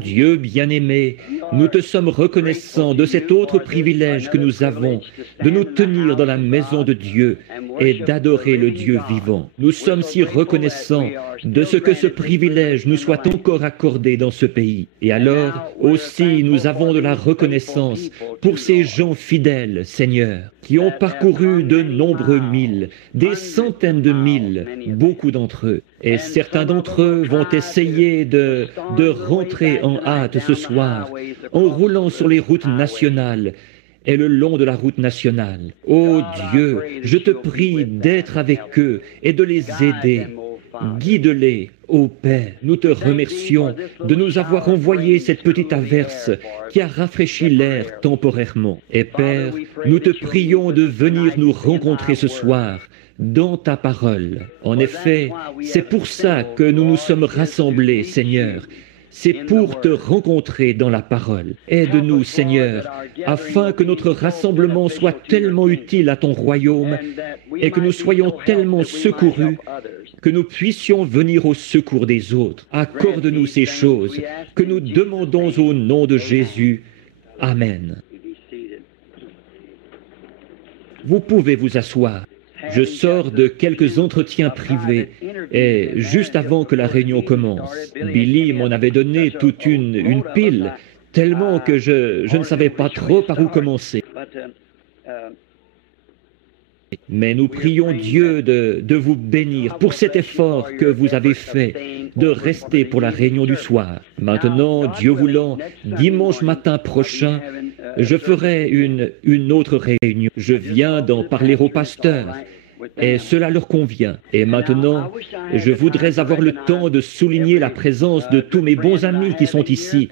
Dieu bien-aimé, nous te sommes reconnaissants de cet autre privilège que nous avons de nous tenir dans la maison de Dieu et d'adorer le Dieu vivant. Nous sommes si reconnaissants de ce que ce privilège nous soit encore accordé dans ce pays. Et alors aussi nous avons de la reconnaissance pour ces gens fidèles, Seigneur, qui ont parcouru de nombreux milles, des centaines de milles, beaucoup d'entre eux. Et certains d'entre eux vont essayer de rentrer en hâte ce soir, en roulant sur les routes nationales et le long de la route nationale. Ô Dieu, je te prie d'être avec eux et de les aider. Guide-les, ô Père. Nous te remercions de nous avoir envoyé cette petite averse qui a rafraîchi l'air temporairement. Et Père, nous te prions de venir nous rencontrer ce soir dans ta parole. En effet, c'est pour ça que nous nous sommes rassemblés, Seigneur. C'est pour te rencontrer dans la parole. Aide-nous, Seigneur, afin que notre rassemblement soit tellement utile à ton royaume et que nous soyons tellement secourus que nous puissions venir au secours des autres. Accorde-nous ces choses que nous demandons au nom de Jésus. Amen. Vous pouvez vous asseoir. Je sors de quelques entretiens privés et juste avant que la réunion commence, Billy m'en avait donné toute une pile, tellement que je ne savais pas trop par où commencer. Mais nous prions Dieu de vous bénir pour cet effort que vous avez fait de rester pour la réunion du soir. Maintenant, Dieu voulant, dimanche matin prochain, je ferai une autre réunion. Je viens d'en parler aux pasteurs et cela leur convient. Et maintenant, je voudrais avoir le temps de souligner la présence de tous mes bons amis qui sont ici.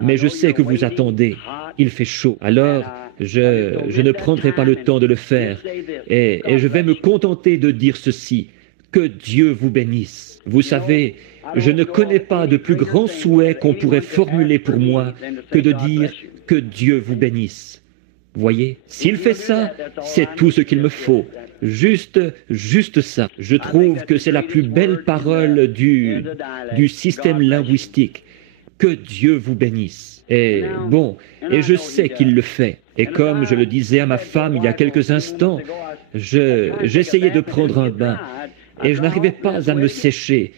Mais je sais que vous attendez. Il fait chaud. Alors, je ne prendrai pas le temps de le faire. Et je vais me contenter de dire ceci. Que Dieu vous bénisse. Vous savez, je ne connais pas de plus grand souhait qu'on pourrait formuler pour moi que de dire que Dieu vous bénisse. Voyez, s'il fait ça, c'est tout ce qu'il me faut. Juste ça. Je trouve que c'est la plus belle parole du système linguistique. Que Dieu vous bénisse. Et bon, et je sais qu'il le fait. Et comme je le disais à ma femme il y a quelques instants, j'essayais de prendre un bain et je n'arrivais pas à me sécher.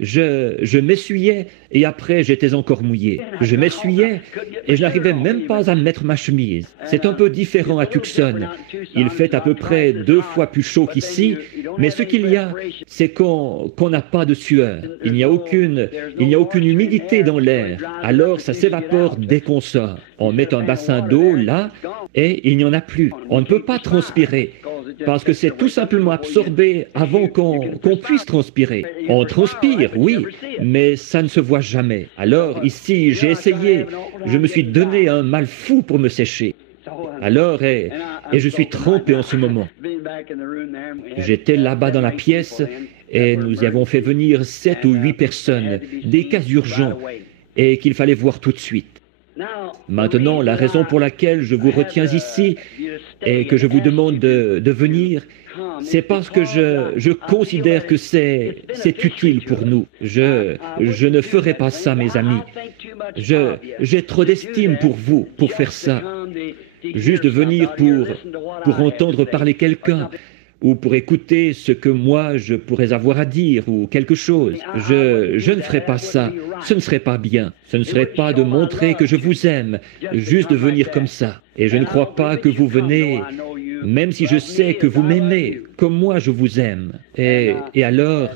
Je m'essuyais et après j'étais encore mouillé. Je m'essuyais et je n'arrivais même pas à mettre ma chemise. C'est un peu différent à Tucson. Il fait à peu près 2 fois plus chaud qu'ici, mais ce qu'il y a, c'est qu'on n'a pas de sueur. Il n'y a aucune humidité dans l'air. Alors ça s'évapore dès qu'on sort. On met un bassin d'eau là et il n'y en a plus. On ne peut pas transpirer. Parce que c'est tout simplement absorbé avant qu'on puisse transpirer. On transpire, oui, mais ça ne se voit jamais. Alors ici, j'ai essayé, je me suis donné un mal fou pour me sécher. Alors, et je suis trempé en ce moment. J'étais là-bas dans la pièce et nous y avons fait venir 7 ou 8 personnes, des cas urgents, et qu'il fallait voir tout de suite. Maintenant, la raison pour laquelle je vous retiens ici et que je vous demande de venir, c'est parce que je considère que c'est utile pour nous. Je ne ferai pas ça, mes amis. J'ai trop d'estime pour vous, pour faire ça. Juste de venir pour entendre parler quelqu'un, ou pour écouter ce que moi je pourrais avoir à dire, ou quelque chose. Je ne ferai pas ça. Ce ne serait pas bien. Ce ne serait pas de montrer que je vous aime, juste de venir comme ça. Et je ne crois pas que vous venez, même si je sais que vous m'aimez, comme moi je vous aime. Et alors,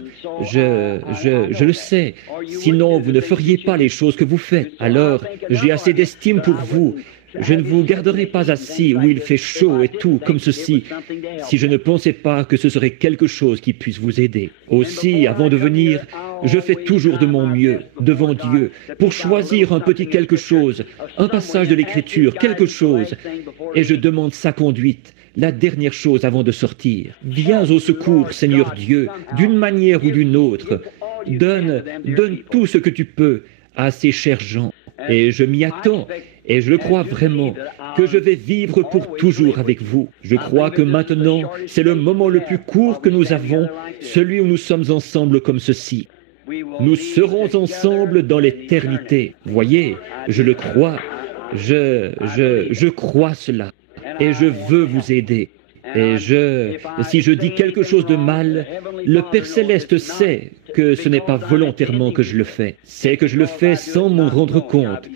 je le sais. Sinon, vous ne feriez pas les choses que vous faites. Alors, j'ai assez d'estime pour vous. Je ne vous garderai pas assis où il fait chaud et tout, comme ceci, si je ne pensais pas que ce serait quelque chose qui puisse vous aider. Aussi, avant de venir, je fais toujours de mon mieux, devant Dieu, pour choisir un petit quelque chose, un passage de l'Écriture, quelque chose, et je demande sa conduite, la dernière chose avant de sortir. Viens au secours, Seigneur Dieu, d'une manière ou d'une autre. Donne tout ce que tu peux à ces chers gens. Et je m'y attends. Et je crois vraiment que je vais vivre pour toujours avec vous. Je crois que maintenant, c'est le moment le plus court que nous avons, celui où nous sommes ensemble comme ceci. Nous serons ensemble dans l'éternité. Voyez, je le crois. Je crois cela. Et je veux vous aider. Et si je dis quelque chose de mal, le Père Céleste sait que ce n'est pas volontairement que je le fais. C'est que je le fais sans m'en rendre compte.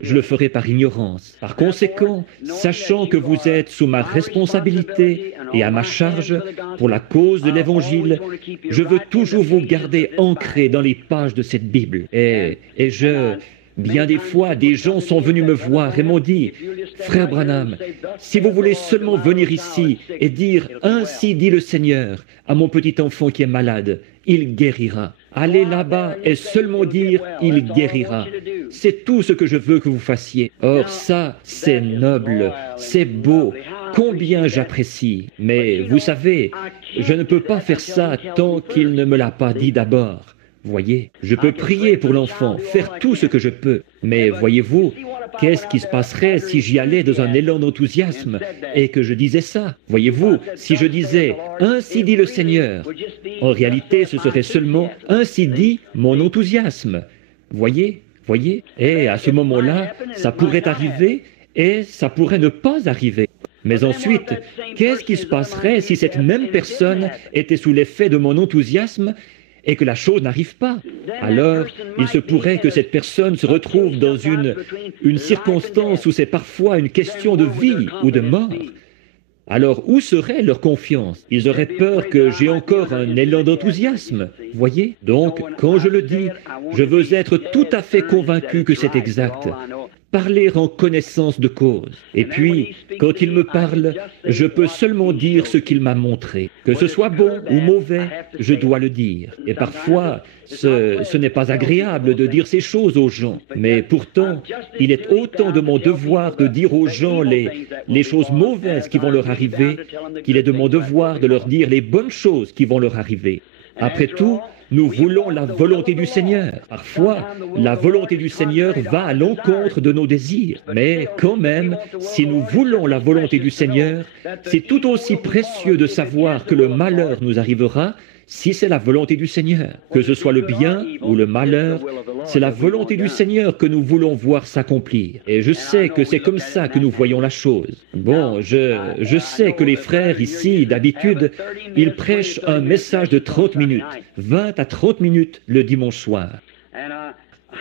Je le ferai par ignorance. Par conséquent, sachant que vous êtes sous ma responsabilité et à ma charge pour la cause de l'Évangile, je veux toujours vous garder ancré dans les pages de cette Bible. Bien des fois, des gens sont venus me voir et m'ont dit, « Frère Branham, si vous voulez seulement venir ici et dire « Ainsi dit le Seigneur » à mon petit enfant qui est malade, il guérira. Allez là-bas et seulement dire « Il guérira ». C'est tout ce que je veux que vous fassiez. Or ça, c'est noble, c'est beau, combien j'apprécie. Mais vous savez, je ne peux pas faire ça tant qu'il ne me l'a pas dit d'abord. Voyez, je peux prier pour l'enfant, faire tout ce que je peux. Mais voyez-vous, qu'est-ce qui se passerait si j'y allais dans un élan d'enthousiasme et que je disais ça? Voyez-vous, si je disais « Ainsi dit le Seigneur », en réalité, ce serait seulement « Ainsi dit mon enthousiasme ». Voyez, et à ce moment-là, ça pourrait arriver et ça pourrait ne pas arriver. Mais ensuite, qu'est-ce qui se passerait si cette même personne était sous l'effet de mon enthousiasme et que la chose n'arrive pas? Alors, il se pourrait que cette personne se retrouve dans une circonstance où c'est parfois une question de vie ou de mort. Alors, où serait leur confiance? Ils auraient peur que j'ai encore un élan d'enthousiasme, voyez? Donc, quand je le dis, je veux être tout à fait convaincu que c'est exact. Parler en connaissance de cause. Et puis, quand il me parle, je peux seulement dire ce qu'il m'a montré. Que ce soit bon ou mauvais, je dois le dire. Et parfois, ce n'est pas agréable de dire ces choses aux gens. Mais pourtant, il est autant de mon devoir de dire aux gens les choses mauvaises qui vont leur arriver qu'il est de mon devoir de leur dire les bonnes choses qui vont leur arriver. Après tout, nous voulons la volonté du Seigneur. Parfois, la volonté du Seigneur va à l'encontre de nos désirs. Mais quand même, si nous voulons la volonté du Seigneur, c'est tout aussi précieux de savoir que le malheur nous arrivera si c'est la volonté du Seigneur. Que ce soit le bien ou le malheur, c'est la volonté du Seigneur que nous voulons voir s'accomplir. Et je sais que c'est comme ça que nous voyons la chose. Bon, je sais que les frères ici, d'habitude, ils prêchent un message de 30 minutes, 20 à 30 minutes le dimanche soir.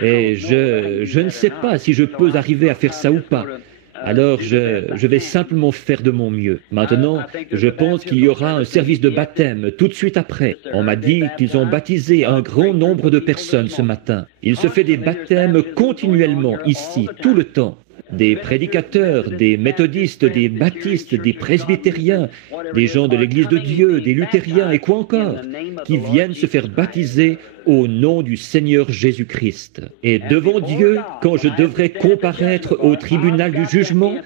Et je ne sais pas si je peux arriver à faire ça ou pas. Alors je vais simplement faire de mon mieux. Maintenant, je pense qu'il y aura un service de baptême tout de suite après. On m'a dit qu'ils ont baptisé un grand nombre de personnes ce matin. Il se fait des baptêmes continuellement ici, tout le temps. Des prédicateurs, des méthodistes, des baptistes, des presbytériens, des gens de l'Église de Dieu, des luthériens et quoi encore, qui viennent se faire baptiser au nom du Seigneur Jésus-Christ. Et devant Dieu, quand je devrais comparaître au tribunal du jugement,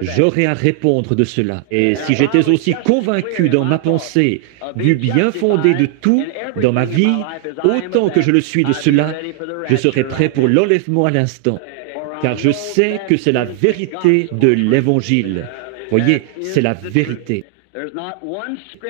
j'aurai à répondre de cela. Et si j'étais aussi convaincu dans ma pensée du bien fondé de tout dans ma vie, autant que je le suis de cela, je serais prêt pour l'enlèvement à l'instant. Car je sais que c'est la vérité de l'Évangile. Voyez, c'est la vérité.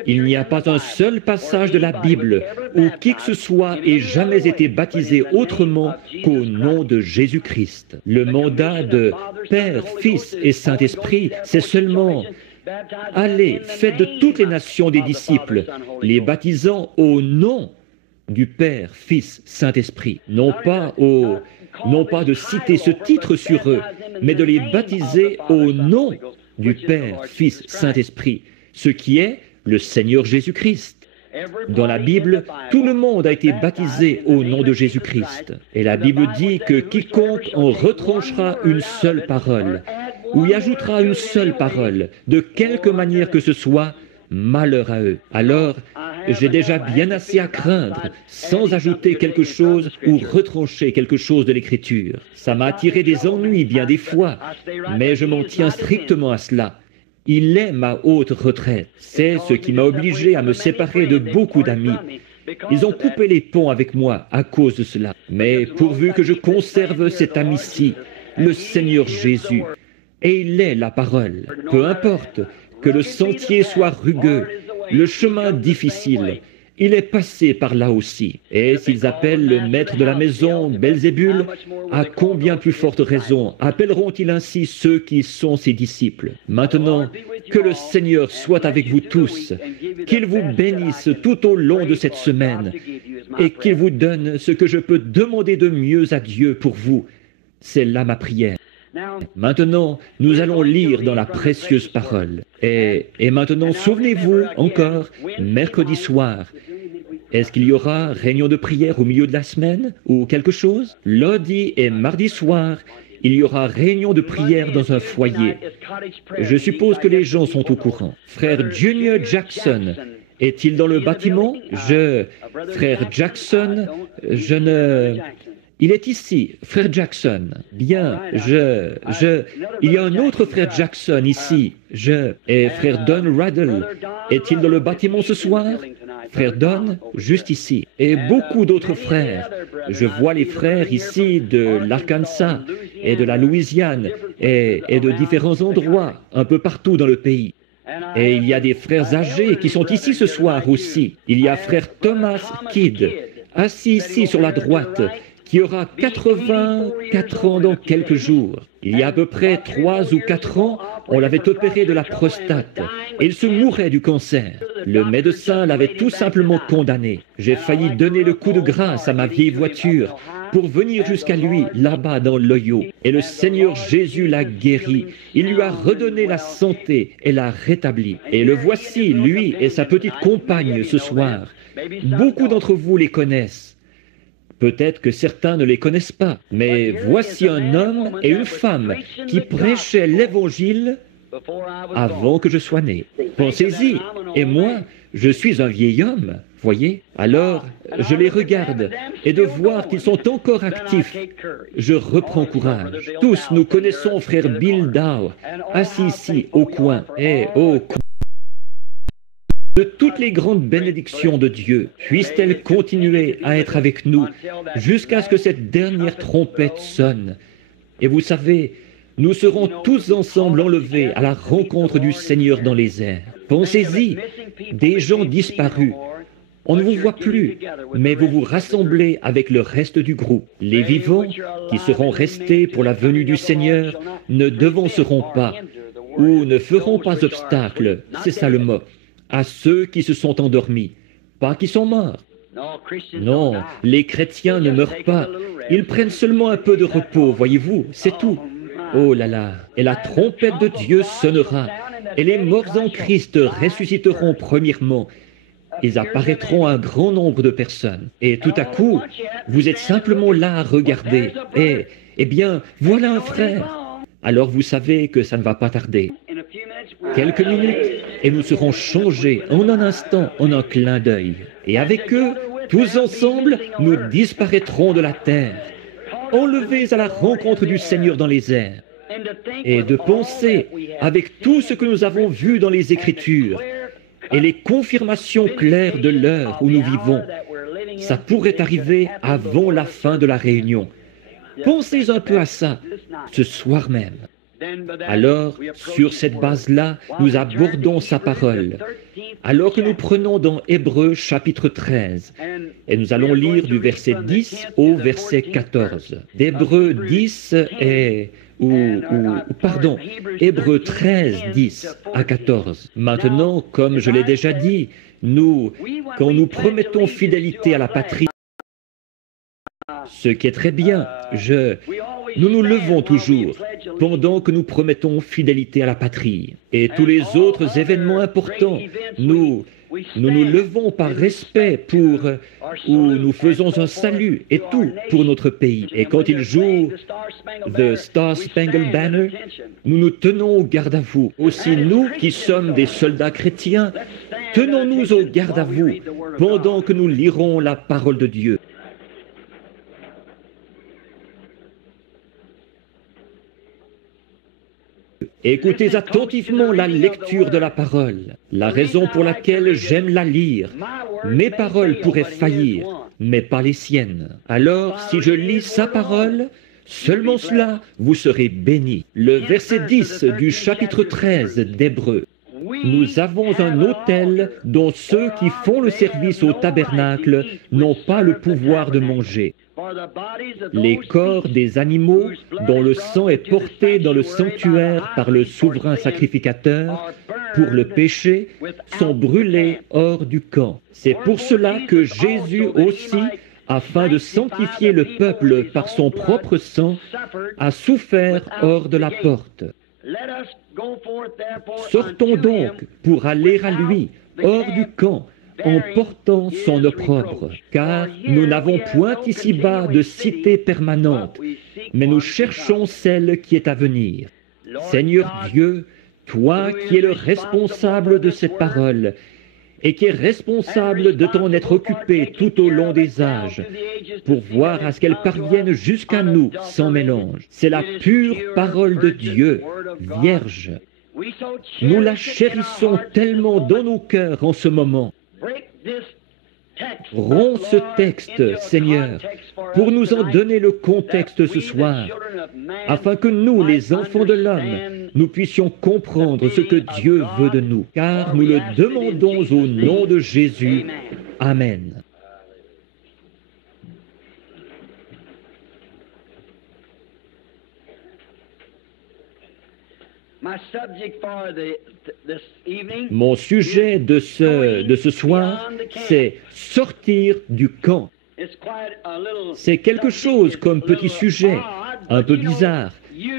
Il n'y a pas un seul passage de la Bible où qui que ce soit ait jamais été baptisé autrement qu'au nom de Jésus-Christ. Le mandat de Père, Fils et Saint-Esprit, c'est seulement « Allez, faites de toutes les nations des disciples, les baptisant au nom du Père, Fils, Saint-Esprit. » Non pas de citer ce titre sur eux, mais de les baptiser au nom du Père, Fils, Saint-Esprit, ce qui est le Seigneur Jésus-Christ. Dans la Bible, tout le monde a été baptisé au nom de Jésus-Christ. Et la Bible dit que quiconque en retranchera une seule parole, ou y ajoutera une seule parole, de quelque manière que ce soit, malheur à eux. Alors, j'ai déjà bien assez à craindre, sans ajouter quelque chose ou retrancher quelque chose de l'Écriture. Ça m'a attiré des ennuis bien des fois, mais je m'en tiens strictement à cela. Il est ma haute retraite. C'est ce qui m'a obligé à me séparer de beaucoup d'amis. Ils ont coupé les ponts avec moi à cause de cela. Mais pourvu que je conserve cet ami-ci, le Seigneur Jésus, et il est la parole, peu importe que le sentier soit rugueux, le chemin difficile, il est passé par là aussi. Et s'ils appellent le maître de la maison Belzébul, à combien plus forte raison appelleront-ils ainsi ceux qui sont ses disciples? Maintenant, que le Seigneur soit avec vous tous, qu'il vous bénisse tout au long de cette semaine, et qu'il vous donne ce que je peux demander de mieux à Dieu pour vous. C'est là ma prière. Maintenant, nous allons lire dans la précieuse parole. Et maintenant, souvenez-vous encore, mercredi soir, est-ce qu'il y aura réunion de prière au milieu de la semaine ou quelque chose? Lundi et mardi soir, il y aura réunion de prière dans un foyer. Je suppose que les gens sont au courant. Frère Junior Jackson, est-il dans le bâtiment? Frère Jackson, il est ici, frère Jackson. Bien, il y a un autre frère Jackson ici. Et frère Don Raddle, est-il dans le bâtiment ce soir? Frère Don, juste ici. Et beaucoup d'autres frères. Je vois les frères ici de l'Arkansas et de la Louisiane et de différents endroits, un peu partout dans le pays. Et il y a des frères âgés qui sont ici ce soir aussi. Il y a frère Thomas Kidd, assis ici sur la droite, qui aura 84 ans dans quelques jours. Il y a à peu près 3 ou 4 ans, on l'avait opéré de la prostate. Et il se mourait du cancer. Le médecin l'avait tout simplement condamné. J'ai failli donner le coup de grâce à ma vieille voiture pour venir jusqu'à lui, là-bas dans l'Ohio. Et le Seigneur Jésus l'a guéri. Il lui a redonné la santé et l'a rétabli. Et le voici, lui et sa petite compagne, ce soir. Beaucoup d'entre vous les connaissent. Peut-être que certains ne les connaissent pas, mais voici un homme et une femme qui prêchaient l'Évangile avant que je sois né. Pensez-y, et moi, je suis un vieil homme, voyez? Alors, je les regarde, et de voir qu'ils sont encore actifs, je reprends courage. Tous, nous connaissons frère Bill Dow, assis ici, au coin, et au coin de toutes les grandes bénédictions de Dieu, puissent-elles continuer à être avec nous jusqu'à ce que cette dernière trompette sonne. Et vous savez, nous serons tous ensemble enlevés à la rencontre du Seigneur dans les airs. Pensez-y, des gens disparus. On ne vous voit plus, mais vous vous rassemblez avec le reste du groupe. Les vivants, qui seront restés pour la venue du Seigneur, ne devanceront pas ou ne feront pas obstacle, c'est ça le mot, à ceux qui se sont endormis, pas qui sont morts. Non, les chrétiens ne meurent pas. Ils prennent seulement un peu de repos, voyez-vous, c'est tout. Oh là là, et la trompette de Dieu sonnera, et les morts en Christ ressusciteront premièrement. Ils apparaîtront à un grand nombre de personnes. Et tout à coup, vous êtes simplement là à regarder. Et, eh bien, voilà un frère. Alors vous savez que ça ne va pas tarder. Quelques minutes, et nous serons changés en un instant, en un clin d'œil. Et avec eux, tous ensemble, nous disparaîtrons de la terre, enlevés à la rencontre du Seigneur dans les airs. Et de penser, avec tout ce que nous avons vu dans les Écritures, et les confirmations claires de l'heure où nous vivons, ça pourrait arriver avant la fin de la réunion. Pensez un peu à ça, ce soir même. Alors, sur cette base-là, nous abordons sa parole. Alors que nous prenons dans Hébreux chapitre 13, et nous allons lire du verset 10 au verset 14. D'Hébreux 10 Hébreux 13, 10 à 14. Maintenant, comme je l'ai déjà dit, quand nous promettons fidélité à la patrie, ce qui est très bien, nous nous levons toujours pendant que nous promettons fidélité à la patrie. Et tous les autres événements importants, nous nous levons par respect où nous faisons un salut et tout pour notre pays. Et quand ils jouent The Star Spangled Banner, nous nous tenons au garde à vous. Aussi nous qui sommes des soldats chrétiens, tenons-nous au garde à vous pendant que nous lirons la parole de Dieu. Écoutez attentivement la lecture de la parole. La raison pour laquelle j'aime la lire. Mes paroles pourraient faillir, mais pas les siennes. Alors, si je lis sa parole, seulement cela, vous serez bénis. Le verset 10 du chapitre 13 d'Hébreux. Nous avons un autel dont ceux qui font le service au tabernacle n'ont pas le pouvoir de manger. Les corps des animaux dont le sang est porté dans le sanctuaire par le souverain sacrificateur pour le péché sont brûlés hors du camp. C'est pour cela que Jésus aussi, afin de sanctifier le peuple par son propre sang, a souffert hors de la porte. Sortons donc pour aller à lui, hors du camp, en portant son opprobre, car nous n'avons point ici-bas de cité permanente, mais nous cherchons celle qui est à venir. Seigneur Dieu, toi qui es le responsable de cette parole, et qui est responsable de t'en être occupé tout au long des âges, pour voir à ce qu'elle parvienne jusqu'à nous sans mélange. C'est la pure parole de Dieu, vierge. Nous la chérissons tellement dans nos cœurs en ce moment. Romps ce texte, Seigneur, pour nous en donner le contexte ce soir, afin que nous, les enfants de l'homme, nous puissions comprendre ce que Dieu veut de nous, car nous le demandons au nom de Jésus. Amen. Mon sujet de ce soir, c'est sortir du camp. C'est quelque chose comme petit sujet, un peu bizarre.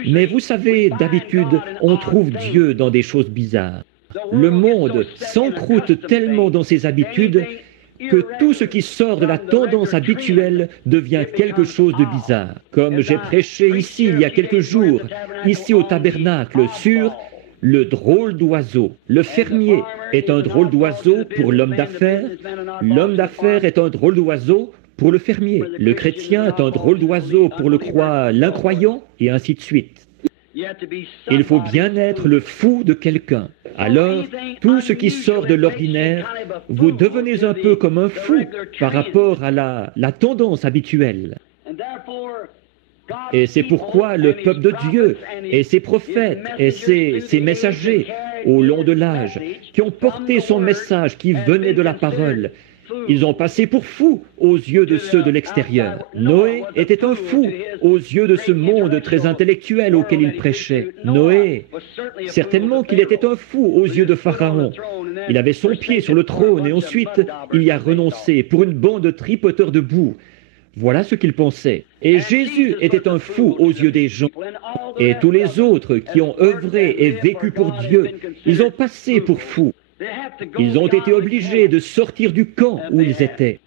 Mais vous savez, d'habitude, on trouve Dieu dans des choses bizarres. Le monde s'encroute tellement dans ses habitudes que tout ce qui sort de la tendance habituelle devient quelque chose de bizarre. Comme j'ai prêché ici il y a quelques jours, ici au tabernacle, sur le drôle d'oiseau. Le fermier est un drôle d'oiseau pour l'homme d'affaires est un drôle d'oiseau pour le fermier. Le chrétien est un drôle d'oiseau pour l'incroyant, et ainsi de suite. Il faut bien être le fou de quelqu'un. Alors, tout ce qui sort de l'ordinaire, vous devenez un peu comme un fou par rapport à la tendance habituelle. Et c'est pourquoi le peuple de Dieu et ses prophètes et ses messagers au long de l'âge, qui ont porté son message qui venait de la parole, ils ont passé pour fous aux yeux de ceux de l'extérieur. Noé était un fou aux yeux de ce monde très intellectuel auquel il prêchait. Noé, certainement qu'il était un fou aux yeux de Pharaon. Il avait son pied sur le trône et ensuite il y a renoncé pour une bande de tripoteurs de boue. Voilà ce qu'il pensait. Et Jésus était un fou aux yeux des gens. Et tous les autres qui ont œuvré et vécu pour Dieu, ils ont passé pour fous. Ils ont été obligés de sortir du camp où ils étaient.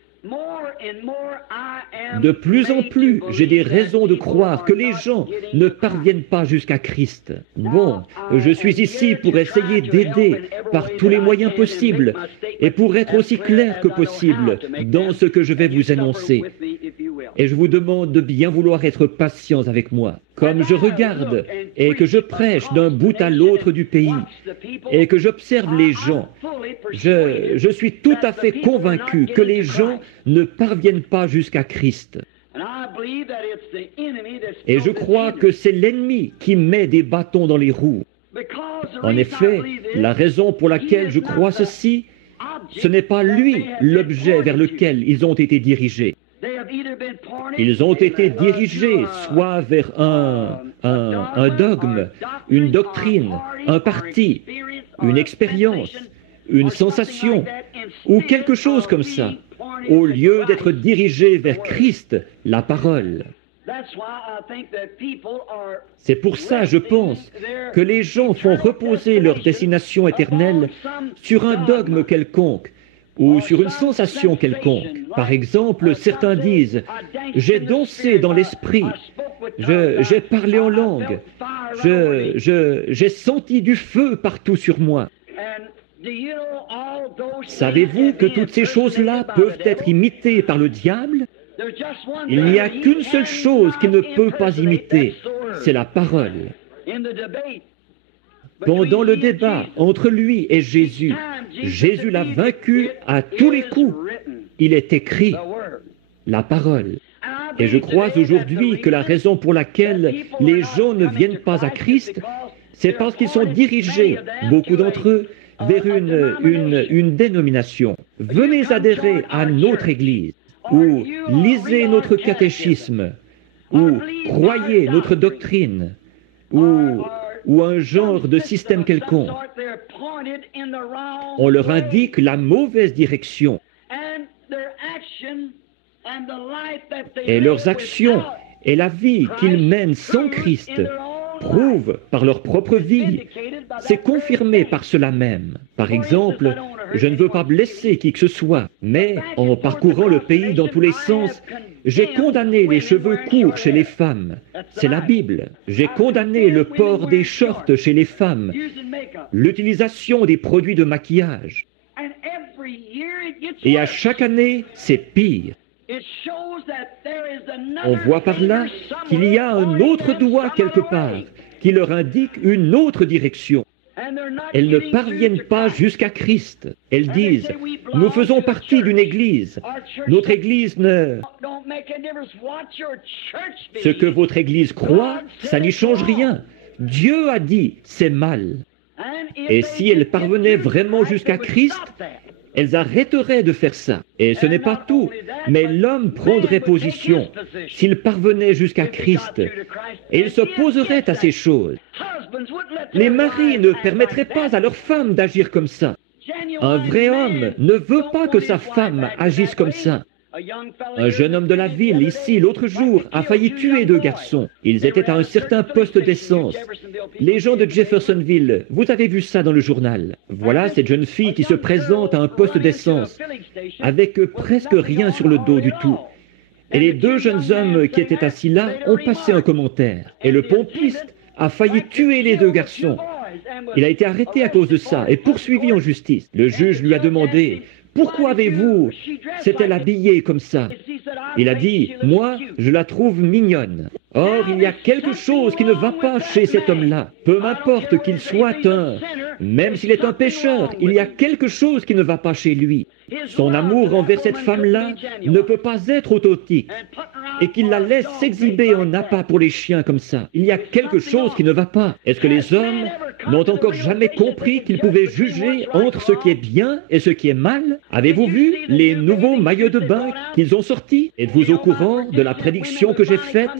De plus en plus, j'ai des raisons de croire que les gens ne parviennent pas jusqu'à Christ. Bon, je suis ici pour essayer d'aider par tous les moyens possibles et pour être aussi clair que possible dans ce que je vais vous annoncer. Et je vous demande de bien vouloir être patients avec moi. Comme je regarde et que je prêche d'un bout à l'autre du pays et que j'observe les gens, je suis tout à fait convaincu que les gens ne parviennent pas jusqu'à Christ. Et je crois que c'est l'ennemi qui met des bâtons dans les roues. En effet, la raison pour laquelle je crois ceci, ce n'est pas lui l'objet vers lequel ils ont été dirigés. Ils ont été dirigés soit vers un dogme, une doctrine, un parti, une expérience, une sensation, ou quelque chose comme ça, au lieu d'être dirigés vers Christ, la parole. C'est pour ça, je pense, que les gens font reposer leur destination éternelle sur un dogme quelconque, ou sur une sensation quelconque. Par exemple, certains disent « J'ai dansé dans l'esprit, j'ai parlé en langue, j'ai senti du feu partout sur moi. » Savez-vous que toutes ces choses-là peuvent être imitées par le diable? Il n'y a qu'une seule chose qu'il ne peut pas imiter, c'est la parole. Pendant le débat entre lui et Jésus, Jésus l'a vaincu à tous les coups. Il est écrit, la parole. Et je crois aujourd'hui que la raison pour laquelle les gens ne viennent pas à Christ, c'est parce qu'ils sont dirigés, beaucoup d'entre eux, vers une dénomination. Venez adhérer à notre Église, ou lisez notre catéchisme, ou croyez notre doctrine, ou un genre de système quelconque. On leur indique la mauvaise direction. Et leurs actions et la vie qu'ils mènent sans Christ prouvent par leur propre vie. C'est confirmé par cela même. Par exemple, je ne veux pas blesser qui que ce soit, mais en parcourant le pays dans tous les sens, j'ai condamné les cheveux courts chez les femmes. C'est la Bible. J'ai condamné le port des shorts chez les femmes, l'utilisation des produits de maquillage. Et à chaque année, c'est pire. On voit par là qu'il y a un autre doigt quelque part qui leur indique une autre direction. Elles ne parviennent pas jusqu'à Christ. Elles disent, nous faisons partie d'une église. Notre église ne... Ce que votre église croit, ça n'y change rien. Dieu a dit, c'est mal. Et si elles parvenaient vraiment jusqu'à Christ, elles arrêteraient de faire ça. Et ce n'est pas tout, mais l'homme prendrait position s'il parvenait jusqu'à Christ, et il s'opposerait à ces choses. Les maris ne permettraient pas à leurs femmes d'agir comme ça. Un vrai homme ne veut pas que sa femme agisse comme ça. Un jeune homme de la ville, ici, l'autre jour, a failli tuer 2 garçons. Ils étaient à un certain poste d'essence. Les gens de Jeffersonville, vous avez vu ça dans le journal. Voilà cette jeune fille qui se présente à un poste d'essence, avec presque rien sur le dos du tout. Et les 2 jeunes hommes qui étaient assis là ont passé un commentaire. Et le pompiste a failli tuer les 2 garçons. Il a été arrêté à cause de ça et poursuivi en justice. Le juge lui a demandé... Pourquoi avez-vous s'est-elle habillée comme ça? Il a dit, moi, je la trouve mignonne. Or, il y a quelque chose qui ne va pas chez cet homme-là. Peu m'importe qu'il soit même s'il est un pécheur, il y a quelque chose qui ne va pas chez lui. Son amour envers cette femme-là ne peut pas être authentique. Et qu'il la laisse s'exhiber en appât pour les chiens comme ça. Il y a quelque chose qui ne va pas. Est-ce que les hommes n'ont encore jamais compris qu'ils pouvaient juger entre ce qui est bien et ce qui est mal? Avez-vous vu les nouveaux maillots de bain qu'ils ont sortis? Êtes-vous au courant de la prédiction que j'ai faite,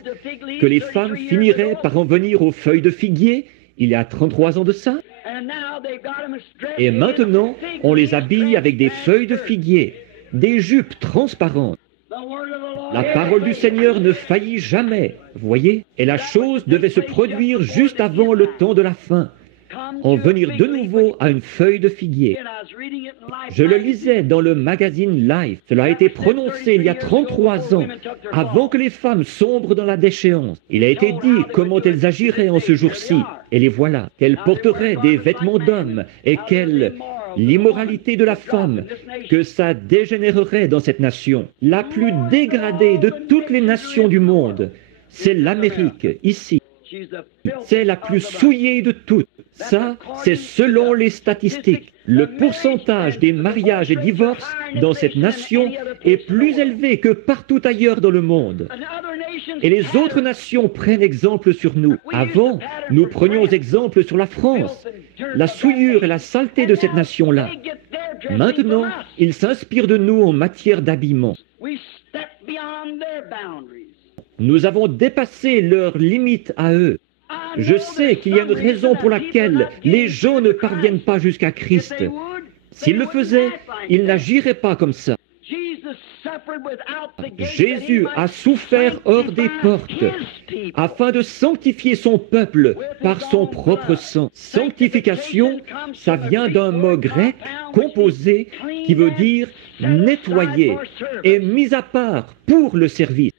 que les femmes finiraient par en venir aux feuilles de figuier il y a 33 ans de ça? Et maintenant, on les habille avec des feuilles de figuier, des jupes transparentes. La parole du Seigneur ne faillit jamais, voyez, et la chose devait se produire juste avant le temps de la fin, en venir de nouveau à une feuille de figuier. Je le lisais dans le magazine Life. Cela a été prononcé il y a 33 ans, avant que les femmes sombrent dans la déchéance. Il a été dit comment elles agiraient en ce jour-ci, et les voilà, qu'elles porteraient des vêtements d'hommes, et quelle l'immoralité de la femme, que ça dégénérerait dans cette nation. La plus dégradée de toutes les nations du monde, c'est l'Amérique, ici. C'est la plus souillée de toutes. Ça, c'est selon les statistiques. Le pourcentage des mariages et divorces dans cette nation est plus élevé que partout ailleurs dans le monde. Et les autres nations prennent exemple sur nous. Avant, nous prenions exemple sur la France, la souillure et la saleté de cette nation-là. Maintenant, ils s'inspirent de nous en matière d'habillement. Nous avons dépassé leurs limites à eux. Je sais qu'il y a une raison pour laquelle les gens ne parviennent pas jusqu'à Christ. S'ils le faisaient, ils n'agiraient pas comme ça. Jésus a souffert hors des portes afin de sanctifier son peuple par son propre sang. Sanctification, ça vient d'un mot grec composé qui veut dire nettoyer et mis à part pour le service.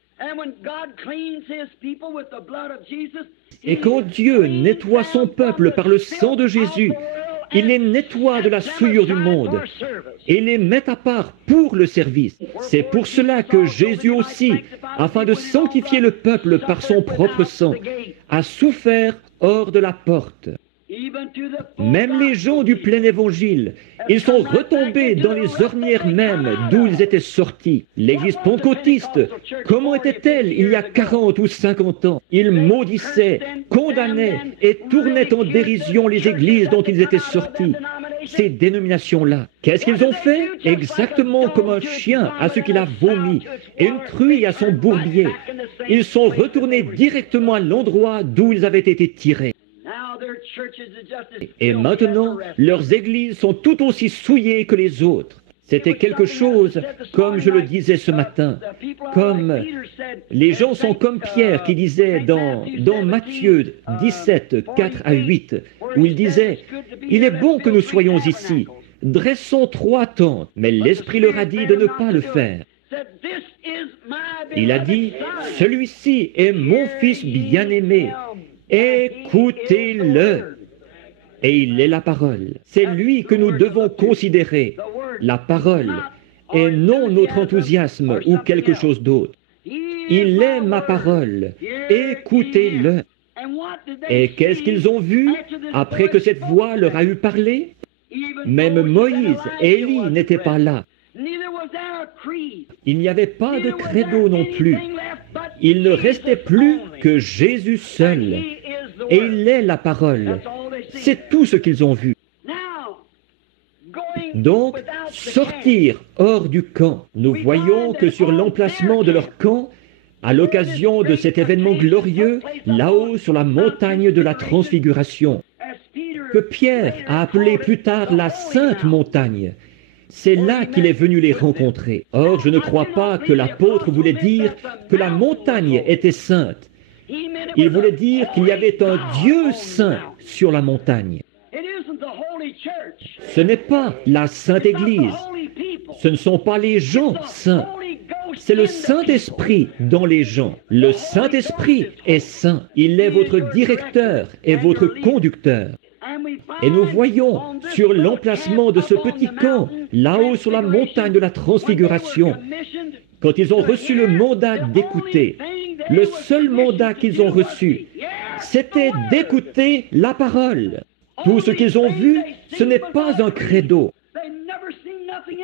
Et quand Dieu nettoie son peuple par le sang de Jésus, il les nettoie de la souillure du monde et les met à part pour le service. C'est pour cela que Jésus aussi, afin de sanctifier le peuple par son propre sang, a souffert hors de la porte. Même les gens du plein évangile, ils sont retombés dans les ornières mêmes d'où ils étaient sortis. L'Église pentecôtiste, comment était-elle il y a 40 ou 50 ans? Ils maudissaient, condamnaient et tournaient en dérision les églises dont ils étaient sortis. Ces dénominations-là, qu'est-ce qu'ils ont fait? Exactement comme un chien à ce qu'il a vomi et une truie à son bourbier. Ils sont retournés directement à l'endroit d'où ils avaient été tirés. Et maintenant, leurs églises sont tout aussi souillées que les autres. C'était quelque chose, comme je le disais ce matin, comme les gens sont comme Pierre qui disait dans Matthieu 17, 4 à 8, où il disait « Il est bon que nous soyons ici, dressons 3 tentes », mais l'Esprit leur a dit de ne pas le faire. Il a dit « Celui-ci est mon Fils bien-aimé, écoutez-le ». Et il est la parole. C'est lui que nous devons considérer, la parole, et non notre enthousiasme ou quelque chose d'autre. Il est ma parole, écoutez-le. Et qu'est-ce qu'ils ont vu après que cette voix leur a eu parlé? Même Moïse et Élie n'étaient pas là. Il n'y avait pas de credo non plus. Il ne restait plus que Jésus seul. Et il est la parole. C'est tout ce qu'ils ont vu. Donc, sortir hors du camp. Nous voyons que sur l'emplacement de leur camp, à l'occasion de cet événement glorieux, là-haut sur la montagne de la Transfiguration, que Pierre a appelé plus tard la Sainte Montagne, c'est là qu'il est venu les rencontrer. Or, je ne crois pas que l'apôtre voulait dire que la montagne était sainte. Il voulait dire qu'il y avait un Dieu saint sur la montagne. Ce n'est pas la Sainte Église. Ce ne sont pas les gens saints. C'est le Saint-Esprit dans les gens. Le Saint-Esprit est saint. Il est votre directeur et votre conducteur. Et nous voyons sur l'emplacement de ce petit camp, là-haut sur la montagne de la Transfiguration, quand ils ont reçu le mandat d'écouter, le seul mandat qu'ils ont reçu, c'était d'écouter la parole. Tout ce qu'ils ont vu, ce n'est pas un credo.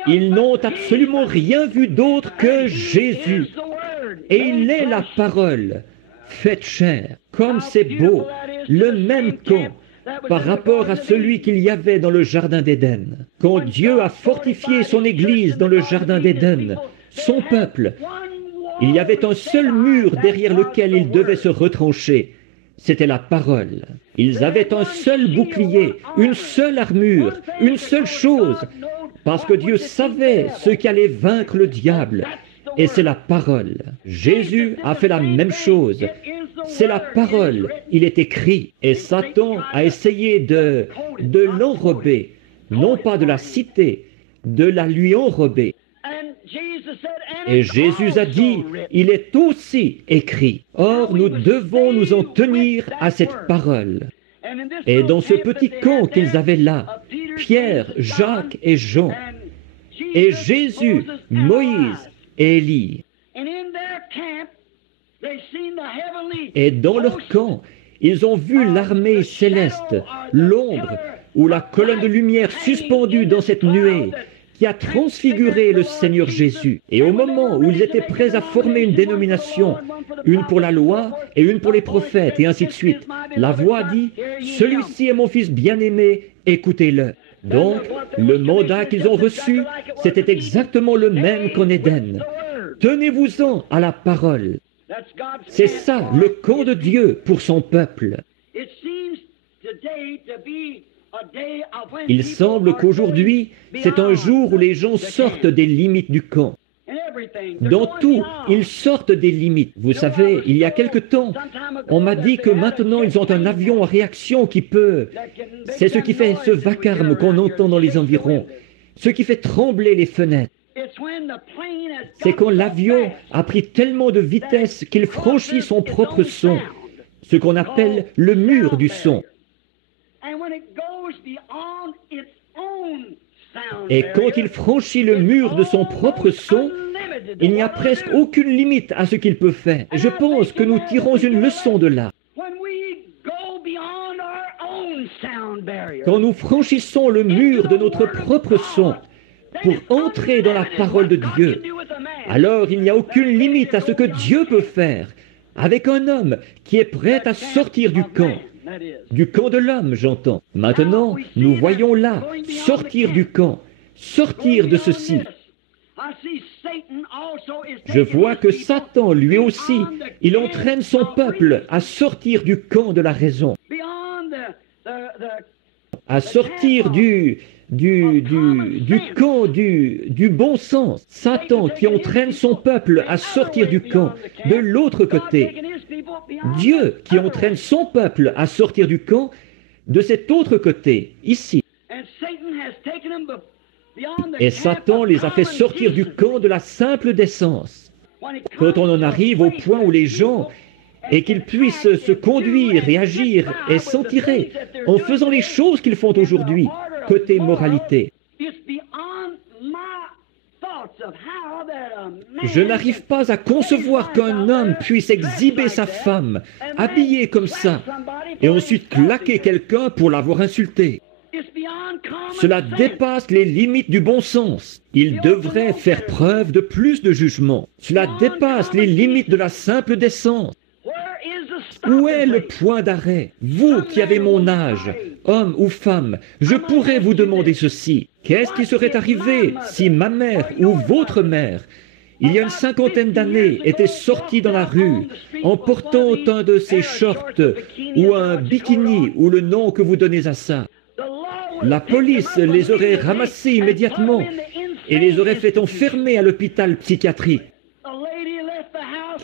Ils n'ont absolument rien vu d'autre que Jésus. Et il est la parole, faite chair. Comme c'est beau, le même camp par rapport à celui qu'il y avait dans le Jardin d'Éden. Quand Dieu a fortifié son Église dans le Jardin d'Éden, son peuple, il y avait un seul mur derrière lequel ils devaient se retrancher. C'était la parole. Ils avaient un seul bouclier, une seule armure, une seule chose, parce que Dieu savait ce qui allait vaincre le diable, et c'est la parole. Jésus a fait la même chose. C'est la parole, il est écrit, et Satan a essayé de l'enrober, non pas de la citer, de la lui enrober. Et Jésus a dit, il est aussi écrit. Or, nous devons nous en tenir à cette parole. Et dans ce petit camp qu'ils avaient là, Pierre, Jacques et Jean, et Jésus, Moïse et Élie. Et dans leur camp, ils ont vu l'armée céleste, l'ombre ou la colonne de lumière suspendue dans cette nuée qui a transfiguré le Seigneur Jésus. Et au moment où ils étaient prêts à former une dénomination, une pour la loi et une pour les prophètes, et ainsi de suite, la voix dit « Celui-ci est mon Fils bien-aimé, écoutez-le ». Donc, le mandat qu'ils ont reçu, c'était exactement le même qu'en Éden. Tenez-vous-en à la parole. C'est ça, le camp de Dieu pour son peuple. Il semble qu'aujourd'hui, c'est un jour où les gens sortent des limites du camp. Dans tout, ils sortent des limites. Vous savez, il y a quelque temps, on m'a dit que maintenant ils ont un avion à réaction qui peut... C'est ce qui fait ce vacarme qu'on entend dans les environs, ce qui fait trembler les fenêtres. C'est quand l'avion a pris tellement de vitesse qu'il franchit son propre son, ce qu'on appelle le mur du son. Et quand il franchit le mur de son propre son, il n'y a presque aucune limite à ce qu'il peut faire. Je pense que nous tirons une leçon de là. Quand nous franchissons le mur de notre propre son pour entrer dans la parole de Dieu, alors il n'y a aucune limite à ce que Dieu peut faire avec un homme qui est prêt à sortir du camp de l'homme, j'entends. Maintenant, nous voyons là, sortir du camp, sortir de ceci. Je vois que Satan, lui aussi, il entraîne son peuple à sortir du camp de la raison, à sortir du camp du bon sens. Satan qui entraîne son peuple à sortir du camp de l'autre côté. Dieu qui entraîne son peuple à sortir du camp de cet autre côté, ici. Et Satan les a fait sortir du camp de la simple décence. Quand on en arrive au point où les gens, et qu'ils puissent se conduire et agir et s'en tirer en faisant les choses qu'ils font aujourd'hui, côté moralité. Je n'arrive pas à concevoir qu'un homme puisse exhiber sa femme, habillée comme ça, et ensuite claquer quelqu'un pour l'avoir insulté. Cela dépasse les limites du bon sens. Il devrait faire preuve de plus de jugement. Cela dépasse les limites de la simple décence. Où est le point d'arrêt? Vous qui avez mon âge, homme ou femme, je pourrais vous demander ceci. Qu'est-ce qui serait arrivé si ma mère ou votre mère, il y a une 50aine d'années, était sortie dans la rue en portant un de ces shorts ou un bikini ou le nom que vous donnez à ça? La police les aurait ramassés immédiatement et les aurait fait enfermer à l'hôpital psychiatrique.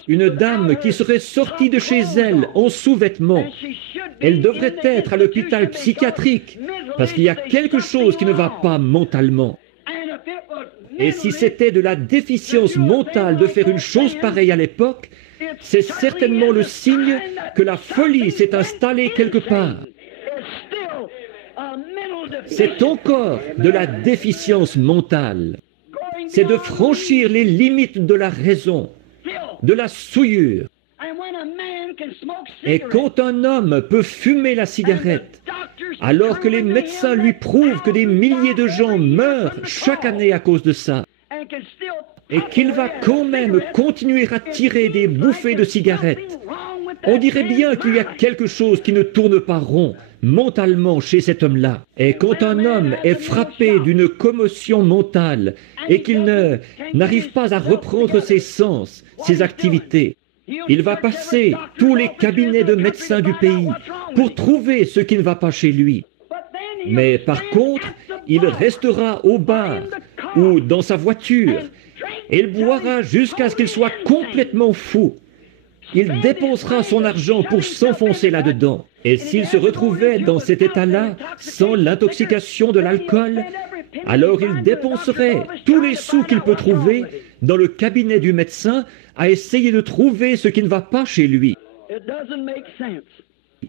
Une dame qui serait sortie de chez elle en sous-vêtements, elle devrait être à l'hôpital psychiatrique parce qu'il y a quelque chose qui ne va pas mentalement. Et si c'était de la déficience mentale de faire une chose pareille à l'époque, c'est certainement le signe que la folie s'est installée quelque part. C'est encore de la déficience mentale. C'est de franchir les limites de la raison, de la souillure. Et quand un homme peut fumer la cigarette, alors que les médecins lui prouvent que des milliers de gens meurent chaque année à cause de ça, et qu'il va quand même continuer à tirer des bouffées de cigarettes, on dirait bien qu'il y a quelque chose qui ne tourne pas rond mentalement chez cet homme-là. Et quand un homme est frappé d'une commotion mentale et qu'il n'arrive pas à reprendre ses sens, ses activités, il va passer tous les cabinets de médecins du pays pour trouver ce qui ne va pas chez lui. Mais par contre, il restera au bar ou dans sa voiture et il boira jusqu'à ce qu'il soit complètement fou. Il dépensera son argent pour s'enfoncer là-dedans. Et s'il se retrouvait dans cet état-là, sans l'intoxication de l'alcool, alors il dépenserait tous les sous qu'il peut trouver dans le cabinet du médecin à essayer de trouver ce qui ne va pas chez lui.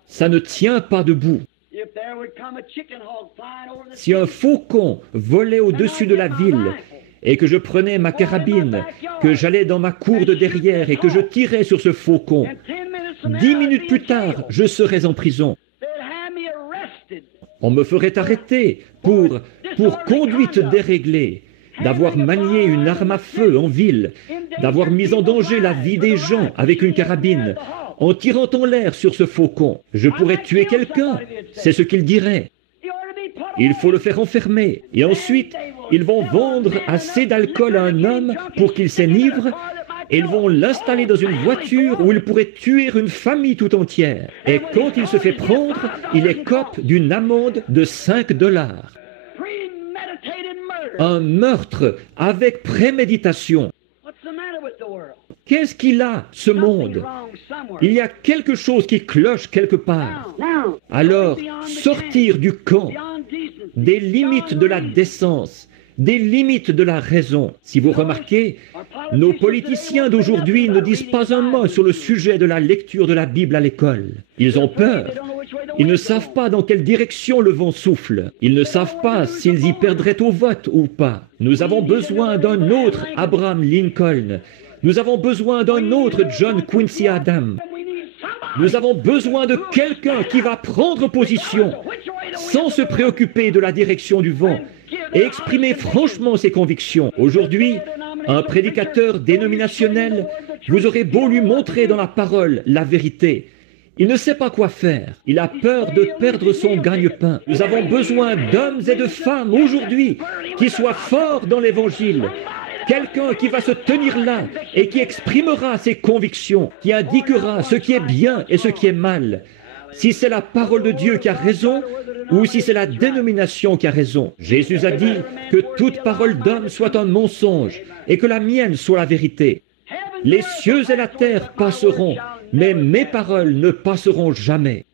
Ça ne tient pas debout. Si un faucon volait au-dessus de la ville et que je prenais ma carabine, que j'allais dans ma cour de derrière et que je tirais sur ce faucon, 10 minutes plus tard, je serais en prison. On me ferait arrêter pour conduite déréglée, d'avoir manié une arme à feu en ville, d'avoir mis en danger la vie des gens avec une carabine, en tirant en l'air sur ce faucon. Je pourrais tuer quelqu'un, c'est ce qu'il dirait. Il faut le faire enfermer. Et ensuite, ils vont vendre assez d'alcool à un homme pour qu'il s'enivre, et ils vont l'installer dans une voiture où il pourrait tuer une famille tout entière. Et quand il se fait prendre, il écope d'une amende de $5. Un meurtre avec préméditation. Qu'est-ce qu'il a, ce monde? Il y a quelque chose qui cloche quelque part. Alors, sortir du camp, des limites de la décence, des limites de la raison. Si vous remarquez, nos politiciens d'aujourd'hui ne disent pas un mot sur le sujet de la lecture de la Bible à l'école. Ils ont peur. Ils ne savent pas dans quelle direction le vent souffle. Ils ne savent pas s'ils y perdraient au vote ou pas. Nous avons besoin d'un autre Abraham Lincoln. Nous avons besoin d'un autre John Quincy Adams. Nous avons besoin de quelqu'un qui va prendre position. sans se préoccuper de la direction du vent, et exprimer franchement ses convictions. Aujourd'hui, un prédicateur dénominationnel, vous aurez beau lui montrer dans la parole la vérité, il ne sait pas quoi faire. Il a peur de perdre son gagne-pain. Nous avons besoin d'hommes et de femmes aujourd'hui qui soient forts dans l'Évangile. Quelqu'un qui va se tenir là et qui exprimera ses convictions, qui indiquera ce qui est bien et ce qui est mal. Si c'est la parole de Dieu qui a raison ou si c'est la dénomination qui a raison. Jésus a dit que toute parole d'homme soit un mensonge et que la mienne soit la vérité. Les cieux et la terre passeront, mais mes paroles ne passeront jamais.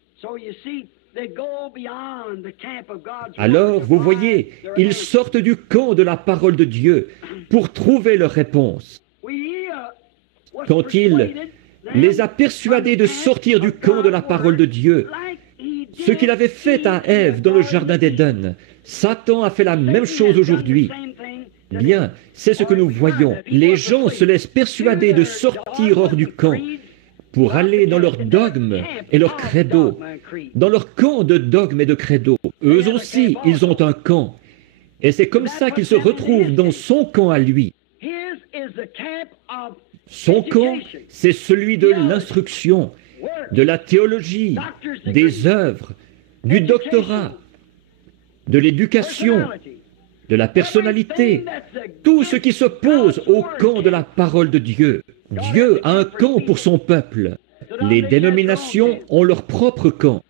Alors, vous voyez, ils sortent du camp de la parole de Dieu pour trouver leur réponse. Quand il les a persuadés de sortir du camp de la parole de Dieu, ce qu'il avait fait à Ève dans le jardin d'Éden, Satan a fait la même chose aujourd'hui. Bien, c'est ce que nous voyons. Les gens se laissent persuader de sortir hors du camp pour aller dans leur dogme et leur credo, dans leur camp de dogme et de credo. Eux aussi, ils ont un camp. Et c'est comme ça qu'ils se retrouvent dans son camp à lui. Son camp, c'est celui de l'instruction, de la théologie, des œuvres, du doctorat, de l'éducation, de la personnalité, tout ce qui s'oppose au camp de la parole de Dieu. Dieu a un camp pour son peuple. Les dénominations ont leur propre camp.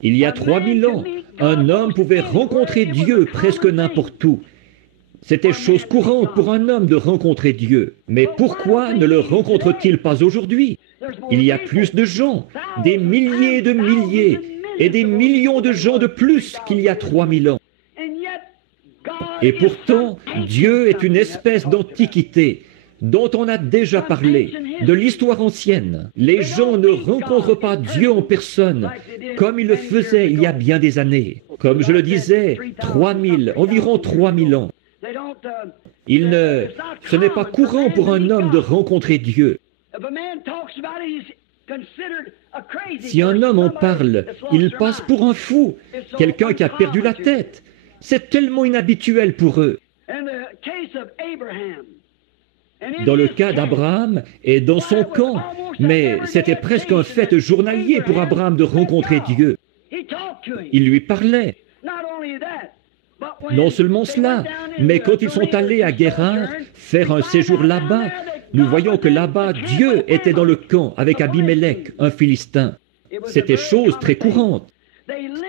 Il y a 3000 ans, un homme pouvait rencontrer Dieu presque n'importe où. C'était chose courante pour un homme de rencontrer Dieu. Mais pourquoi ne le rencontre-t-il pas aujourd'hui? Il y a plus de gens, des milliers de milliers, et des millions de gens de plus qu'il y a 3000 ans. Et pourtant, Dieu est une espèce d'antiquité dont on a déjà parlé, de l'histoire ancienne. Les gens ne rencontrent pas Dieu en personne, comme ils le faisaient il y a bien des années. Comme je le disais, 3000, environ 3000 ans. Ce n'est pas courant pour un homme de rencontrer Dieu. Si un homme en parle, il passe pour un fou, quelqu'un qui a perdu la tête. C'est tellement inhabituel pour eux. Dans le cas d'Abraham et dans son camp, mais c'était presque un fait journalier pour Abraham de rencontrer Dieu. Il lui parlait. Non seulement cela, mais quand ils sont allés à Guérar faire un séjour là-bas, nous voyons que là-bas, Dieu était dans le camp avec Abimélec, un Philistin. C'était chose très courante.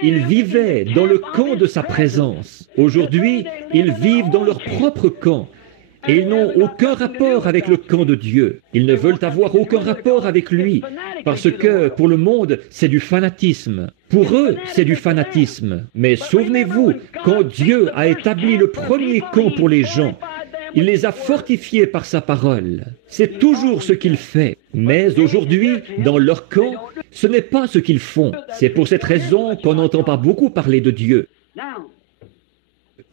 Ils vivaient dans le camp de sa présence. Aujourd'hui, ils vivent dans leur propre camp. Et ils n'ont aucun rapport avec le camp de Dieu. Ils ne veulent avoir aucun rapport avec lui. Parce que pour le monde, c'est du fanatisme. Pour eux, c'est du fanatisme. Mais souvenez-vous, quand Dieu a établi le premier camp pour les gens, il les a fortifiés par sa parole. C'est toujours ce qu'il fait. Mais aujourd'hui, dans leur camp, ce n'est pas ce qu'ils font. C'est pour cette raison qu'on n'entend pas beaucoup parler de Dieu.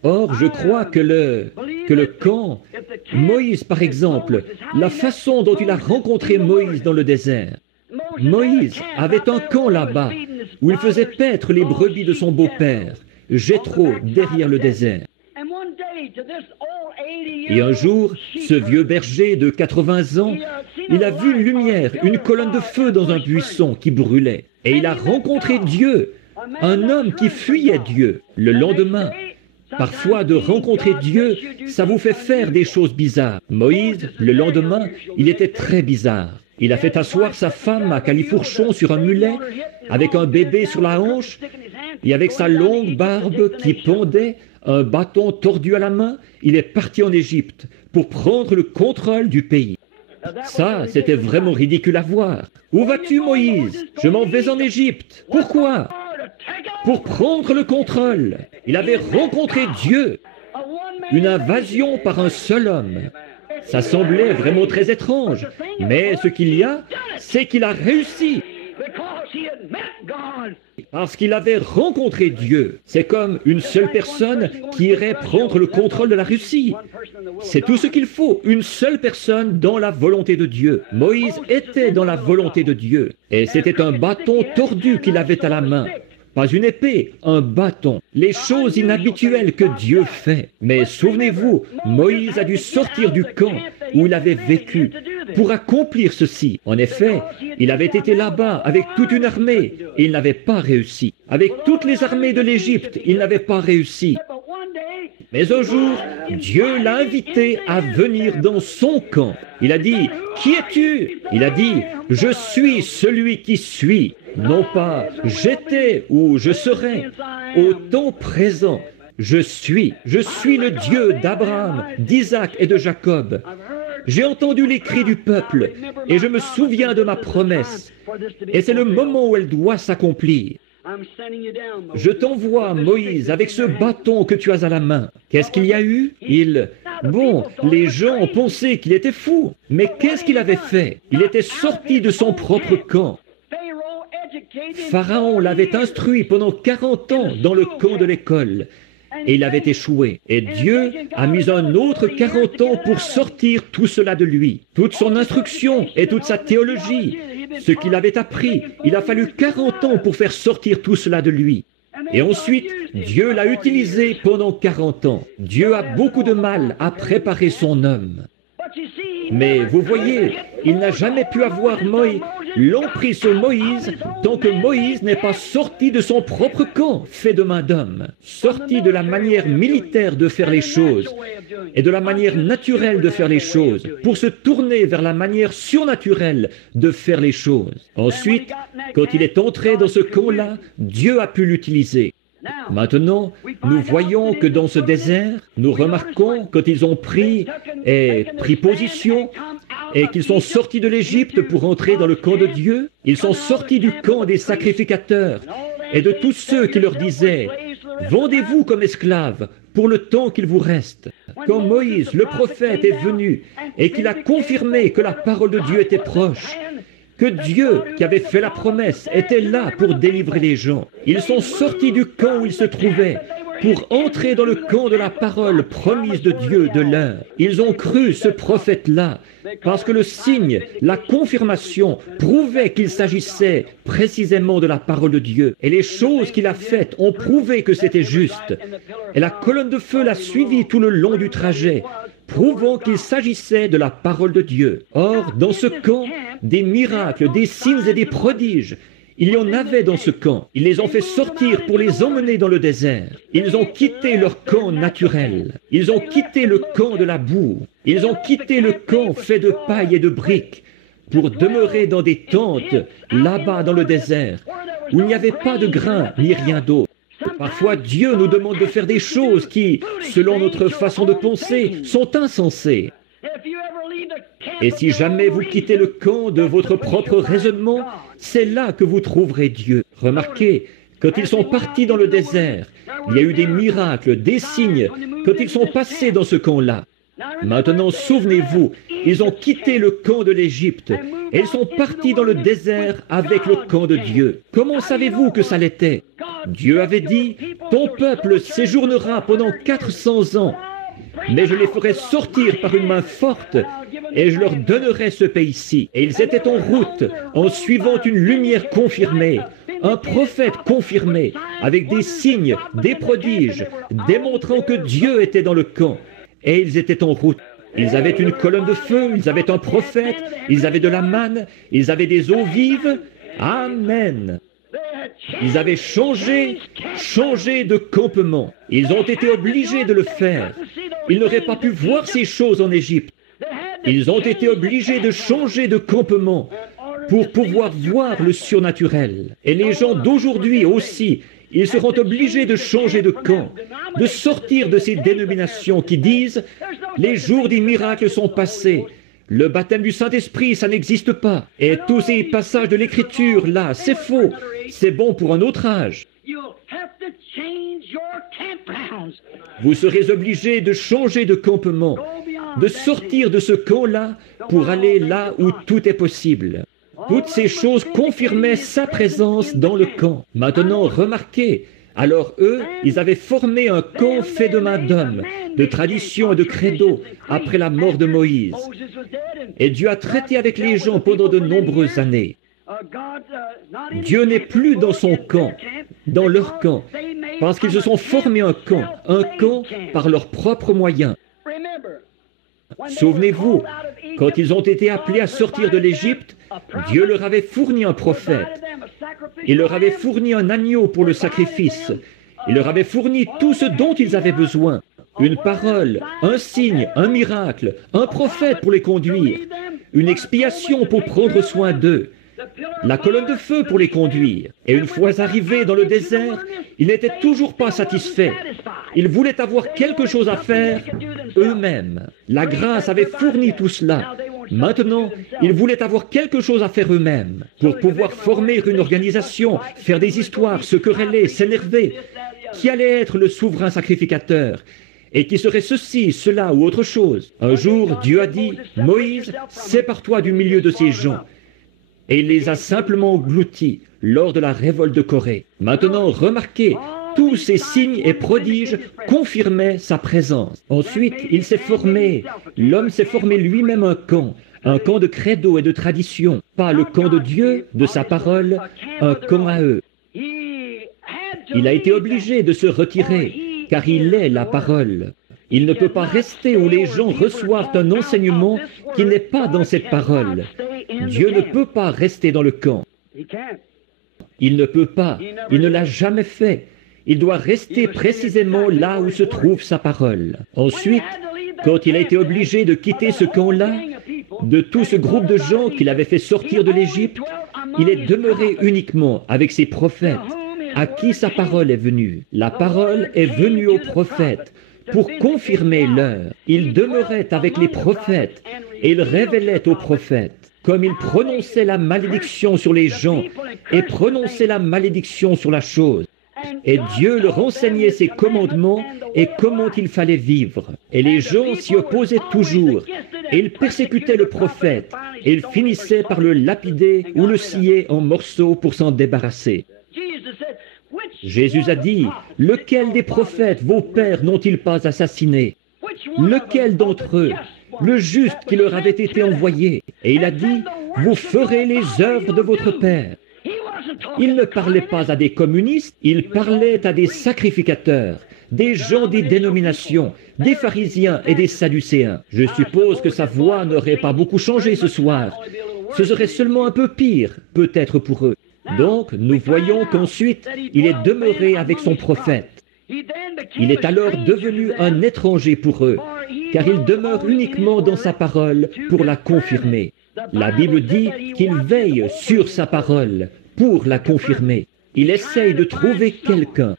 Or, je crois que le camp, Moïse par exemple, la façon dont il a rencontré Moïse dans le désert. Moïse avait un camp là-bas, où il faisait paître les brebis de son beau-père, Jéthro, derrière le désert. Et un jour, ce vieux berger de 80 ans, il a vu une lumière, une colonne de feu dans un buisson qui brûlait. Et il a rencontré Dieu, un homme qui fuyait Dieu. Le lendemain, parfois de rencontrer Dieu, ça vous fait faire des choses bizarres. Moïse, le lendemain, il était très bizarre. Il a fait asseoir sa femme à califourchon sur un mulet, avec un bébé sur la hanche, et avec sa longue barbe qui pendait, un bâton tordu à la main, il est parti en Égypte pour prendre le contrôle du pays. Ça, c'était vraiment ridicule à voir. Où vas-tu, Moïse? Je m'en vais en Égypte. Pourquoi? Pour prendre le contrôle. Il avait rencontré Dieu. Une invasion par un seul homme. Ça semblait vraiment très étrange. Mais ce qu'il y a, c'est qu'il a réussi. parce qu'il avait rencontré Dieu. C'est comme une seule personne qui irait prendre le contrôle de la Russie. C'est tout ce qu'il faut, une seule personne dans la volonté de Dieu. Moïse était dans la volonté de Dieu, et c'était un bâton tordu qu'il avait à la main. Pas une épée, un bâton. Les choses inhabituelles que Dieu fait. Mais souvenez-vous, Moïse a dû sortir du camp où il avait vécu pour accomplir ceci. En effet, il avait été là-bas avec toute une armée et il n'avait pas réussi. Avec toutes les armées de l'Égypte, il n'avait pas réussi. Mais un jour, Dieu l'a invité à venir dans son camp. Il a dit, « Qui es-tu » Il a dit, « Je suis celui qui suis. » Non pas « j'étais » ou « je serai ». Au temps présent, je suis le Dieu d'Abraham, d'Isaac et de Jacob. J'ai entendu les cris du peuple et je me souviens de ma promesse. Et c'est le moment où elle doit s'accomplir. Je t'envoie, Moïse, avec ce bâton que tu as à la main. Qu'est-ce qu'il y a eu? Bon, les gens ont pensé qu'il était fou. Mais qu'est-ce qu'il avait fait? Il était sorti de son propre camp. Pharaon l'avait instruit pendant 40 ans dans le camp de l'école. Et il avait échoué. Et Dieu a mis un autre 40 ans pour sortir tout cela de lui. Toute son instruction et toute sa théologie, ce qu'il avait appris, il a fallu 40 ans pour faire sortir tout cela de lui. Et ensuite, Dieu l'a utilisé pendant 40 ans. Dieu a beaucoup de mal à préparer son homme. Mais vous voyez, il n'a jamais pu avoir l'emprise sur Moïse tant que Moïse n'est pas sorti de son propre camp, fait de main d'homme, sorti de la manière militaire de faire les choses et de la manière naturelle de faire les choses pour se tourner vers la manière surnaturelle de faire les choses. Ensuite, quand il est entré dans ce camp-là, Dieu a pu l'utiliser. Maintenant, nous voyons que dans ce désert, nous remarquons quand ils ont pris position et qu'ils sont sortis de l'Égypte pour entrer dans le camp de Dieu, ils sont sortis du camp des sacrificateurs et de tous ceux qui leur disaient « Vendez-vous comme esclaves pour le temps qu'il vous reste ». Quand Moïse, le prophète, est venu et qu'il a confirmé que la parole de Dieu était proche, que Dieu, qui avait fait la promesse, était là pour délivrer les gens. Ils sont sortis du camp où ils se trouvaient pour entrer dans le camp de la parole promise de Dieu de l'heure. Ils ont cru ce prophète-là parce que le signe, la confirmation, prouvait qu'il s'agissait précisément de la parole de Dieu. Et les choses qu'il a faites ont prouvé que c'était juste. Et la colonne de feu l'a suivi tout le long du trajet, prouvant qu'il s'agissait de la parole de Dieu. Or, dans ce camp, des miracles, des signes et des prodiges, il y en avait dans ce camp. Ils les ont fait sortir pour les emmener dans le désert. Ils ont quitté leur camp naturel. Ils ont quitté le camp de la boue. Ils ont quitté le camp fait de paille et de briques pour demeurer dans des tentes, là-bas dans le désert, où il n'y avait pas de grain ni rien d'autre. Parfois, Dieu nous demande de faire des choses qui, selon notre façon de penser, sont insensées. Et si jamais vous quittez le camp de votre propre raisonnement, c'est là que vous trouverez Dieu. Remarquez, quand ils sont partis dans le désert, il y a eu des miracles, des signes, quand ils sont passés dans ce camp-là. Maintenant, souvenez-vous, ils ont quitté le camp de l'Égypte et ils sont partis dans le désert avec le camp de Dieu. Comment savez-vous que ça l'était? Dieu avait dit, « Ton peuple séjournera pendant 400 ans, mais je les ferai sortir par une main forte et je leur donnerai ce pays-ci. » Et ils étaient en route en suivant une lumière confirmée, un prophète confirmé, avec des signes, des prodiges, démontrant que Dieu était dans le camp. Et ils étaient en route. Ils avaient une colonne de feu, ils avaient un prophète, ils avaient de la manne, ils avaient des eaux vives. Amen. Ils avaient changé de campement. Ils ont été obligés de le faire. Ils n'auraient pas pu voir ces choses en Égypte. Ils ont été obligés de changer de campement pour pouvoir voir le surnaturel. Et les gens d'aujourd'hui aussi, ils seront obligés de changer de camp, de sortir de ces dénominations qui disent « les jours des miracles sont passés, le baptême du Saint-Esprit, ça n'existe pas. » Et tous ces passages de l'Écriture, là, c'est faux, c'est bon pour un autre âge. Vous serez obligés de changer de campement, de sortir de ce camp-là pour aller là où tout est possible. Toutes ces choses confirmaient sa présence dans le camp. Maintenant, remarquez, alors eux, ils avaient formé un camp fait de main d'hommes, de traditions et de credos, après la mort de Moïse. Et Dieu a traité avec les gens pendant de nombreuses années. Dieu n'est plus dans son camp, dans leur camp, parce qu'ils se sont formés un camp par leurs propres moyens. Souvenez-vous, quand ils ont été appelés à sortir de l'Égypte, Dieu leur avait fourni un prophète. Il leur avait fourni un agneau pour le sacrifice. Il leur avait fourni tout ce dont ils avaient besoin. Une parole, un signe, un miracle, un prophète pour les conduire, une expiation pour prendre soin d'eux, la colonne de feu pour les conduire. Et une fois arrivés dans le désert, ils n'étaient toujours pas satisfaits. Ils voulaient avoir quelque chose à faire eux-mêmes. La grâce avait fourni tout cela. Maintenant, ils voulaient avoir quelque chose à faire eux-mêmes pour pouvoir former une organisation, faire des histoires, se quereller, s'énerver. Qui allait être le souverain sacrificateur? Et qui serait ceci, cela ou autre chose? Un jour, Dieu a dit, « Moïse, sépare-toi du milieu de ces gens. » Et il les a simplement engloutis lors de la révolte de Corée. Maintenant, remarquez, tous ces signes et prodiges confirmaient sa présence. Ensuite, il s'est formé, l'homme s'est formé lui-même un camp de credo et de tradition, pas le camp de Dieu, de sa parole, un camp à eux. Il a été obligé de se retirer, car il est la parole. Il ne peut pas rester où les gens reçoivent un enseignement qui n'est pas dans cette parole. Dieu ne peut pas rester dans le camp. Il ne peut pas, il ne l'a jamais fait. Il doit rester précisément là où se trouve sa parole. Ensuite, quand il a été obligé de quitter ce camp-là, de tout ce groupe de gens qu'il avait fait sortir de l'Égypte, il est demeuré uniquement avec ses prophètes, à qui sa parole est venue. La parole est venue aux prophètes pour confirmer l'heure. Il demeurait avec les prophètes et il révélait aux prophètes. Comme il prononçait la malédiction sur les gens et prononçait la malédiction sur la chose. Et Dieu leur enseignait ses commandements et comment il fallait vivre. Et les gens s'y opposaient toujours. Et ils persécutaient le prophète. Et ils finissaient par le lapider ou le scier en morceaux pour s'en débarrasser. Jésus a dit, « Lequel des prophètes vos pères n'ont-ils pas assassiné? Lequel d'entre eux? Le juste qui leur avait été envoyé. » Et il a dit, « Vous ferez les œuvres de votre Père. » Il ne parlait pas à des communistes, il parlait à des sacrificateurs, des gens des dénominations, des pharisiens et des sadducéens. Je suppose que sa voix n'aurait pas beaucoup changé ce soir. Ce serait seulement un peu pire, peut-être pour eux. Donc, nous voyons qu'ensuite, il est demeuré avec son prophète. Il est alors devenu un étranger pour eux, car il demeure uniquement dans sa parole pour la confirmer. La Bible dit qu'il veille sur sa parole pour la confirmer. Il essaye de trouver quelqu'un.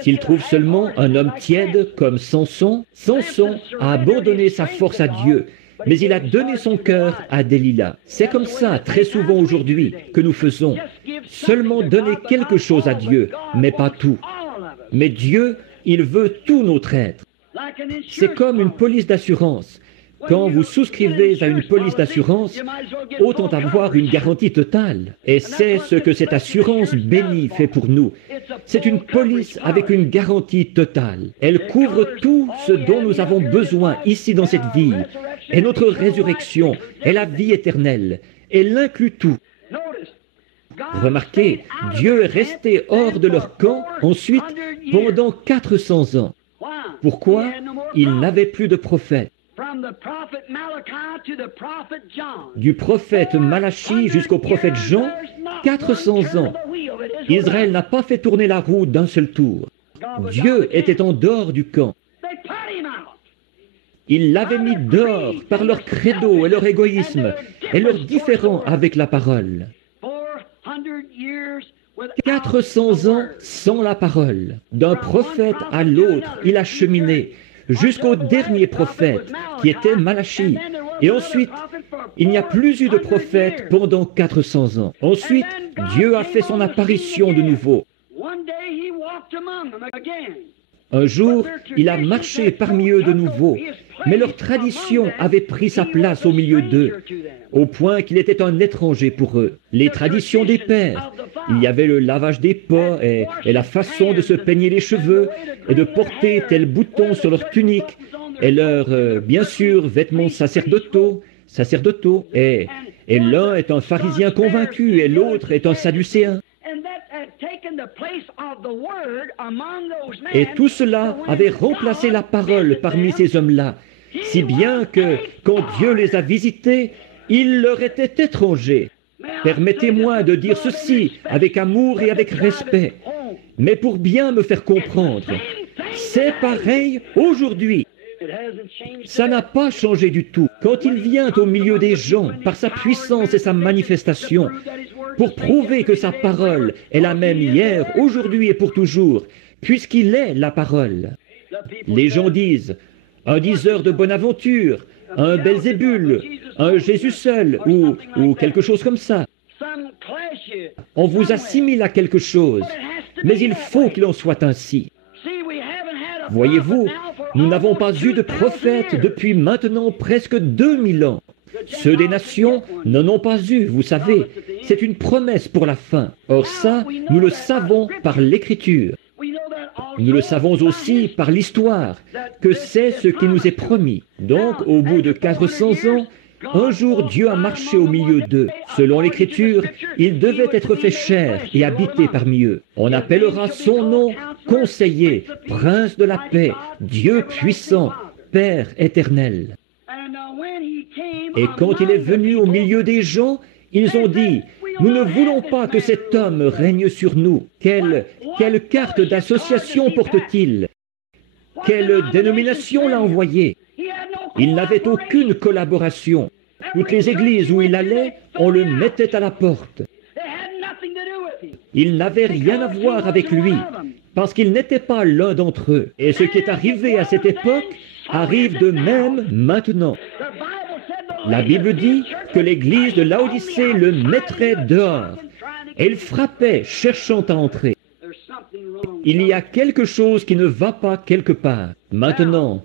S'il trouve seulement un homme tiède comme Samson, Samson a abandonné sa force à Dieu, mais il a donné son cœur à Delilah. C'est comme ça, très souvent aujourd'hui, que nous faisons. Seulement donner quelque chose à Dieu, mais pas tout. Mais Dieu, il veut tout notre être. C'est comme une police d'assurance. Quand vous souscrivez à une police d'assurance, autant avoir une garantie totale. Et c'est ce que cette assurance bénie fait pour nous. C'est une police avec une garantie totale. Elle couvre tout ce dont nous avons besoin ici dans cette vie. Et notre résurrection est la vie éternelle. Elle inclut tout. Remarquez, Dieu est resté hors de leur camp ensuite pendant 400 ans. Pourquoi? Il n'avait plus de prophète. Du prophète Malachie jusqu'au prophète Jean, 400 ans. Israël n'a pas fait tourner la roue d'un seul tour. Dieu était en dehors du camp. Il l'avait mis dehors par leur credo et leur égoïsme et leur différend avec la parole. 400 ans sans la parole. D'un prophète à l'autre, il a cheminé jusqu'au dernier prophète qui était Malachie. Et ensuite, il n'y a plus eu de prophète pendant 400 ans. Ensuite, Dieu a fait son apparition de nouveau. Un jour, il a marché parmi eux de nouveau. Mais leur tradition avait pris sa place au milieu d'eux, au point qu'il était un étranger pour eux. Les traditions des pères, il y avait le lavage des pas et la façon de se peigner les cheveux et de porter tel bouton sur leur tunique et leurs, bien sûr, vêtements sacerdotaux, et l'un est un pharisien convaincu et l'autre est un sadducéen. Et tout cela avait remplacé la parole parmi ces hommes-là, si bien que, quand Dieu les a visités, ils leur étaient étrangers. Permettez-moi de dire ceci avec amour et avec respect, mais pour bien me faire comprendre, c'est pareil aujourd'hui. Ça n'a pas changé du tout. Quand il vient au milieu des gens, par sa puissance et sa manifestation, pour prouver que sa parole est la même hier, aujourd'hui et pour toujours, puisqu'il est la parole. Les gens disent, un diseur de bonne aventure, un Belzébul, un Jésus seul, ou quelque chose comme ça. On vous assimile à quelque chose, mais il faut qu'il en soit ainsi. Voyez-vous, nous n'avons pas eu de prophète depuis maintenant presque 2000 ans. Ceux des nations n'en ont pas eu, vous savez. C'est une promesse pour la fin. Or ça, nous le savons par l'Écriture. Nous le savons aussi par l'histoire, que c'est ce qui nous est promis. Donc, au bout de 400 ans, un jour Dieu a marché au milieu d'eux. Selon l'Écriture, il devait être fait chair et habiter parmi eux. On appellera son nom Conseiller, Prince de la paix, Dieu puissant, Père éternel. Et quand il est venu au milieu des gens, ils ont dit, nous ne voulons pas que cet homme règne sur nous. Quelle carte d'association porte-t-il? Quelle dénomination l'a envoyé? Il n'avait aucune collaboration. Toutes les églises où il allait, on le mettait à la porte. Il n'avait rien à voir avec lui, parce qu'il n'était pas l'un d'entre eux. Et ce qui est arrivé à cette époque arrive de même maintenant. La Bible dit que l'église de Laodicée le mettrait dehors, et il frappait, cherchant à entrer. Il y a quelque chose qui ne va pas quelque part. Maintenant,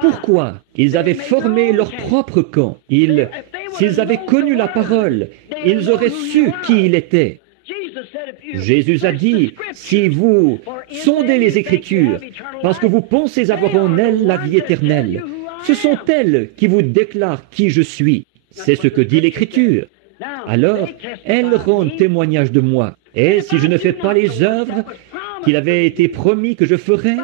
pourquoi? Ils avaient formé leur propre camp. S'ils avaient connu la parole, ils auraient su qui il était. Jésus a dit, si vous sondez les Écritures, parce que vous pensez avoir en elles la vie éternelle, ce sont elles qui vous déclarent qui je suis. C'est ce que dit l'Écriture. Alors, elles rendent témoignage de moi. Et si je ne fais pas les œuvres qu'il avait été promis que je ferais,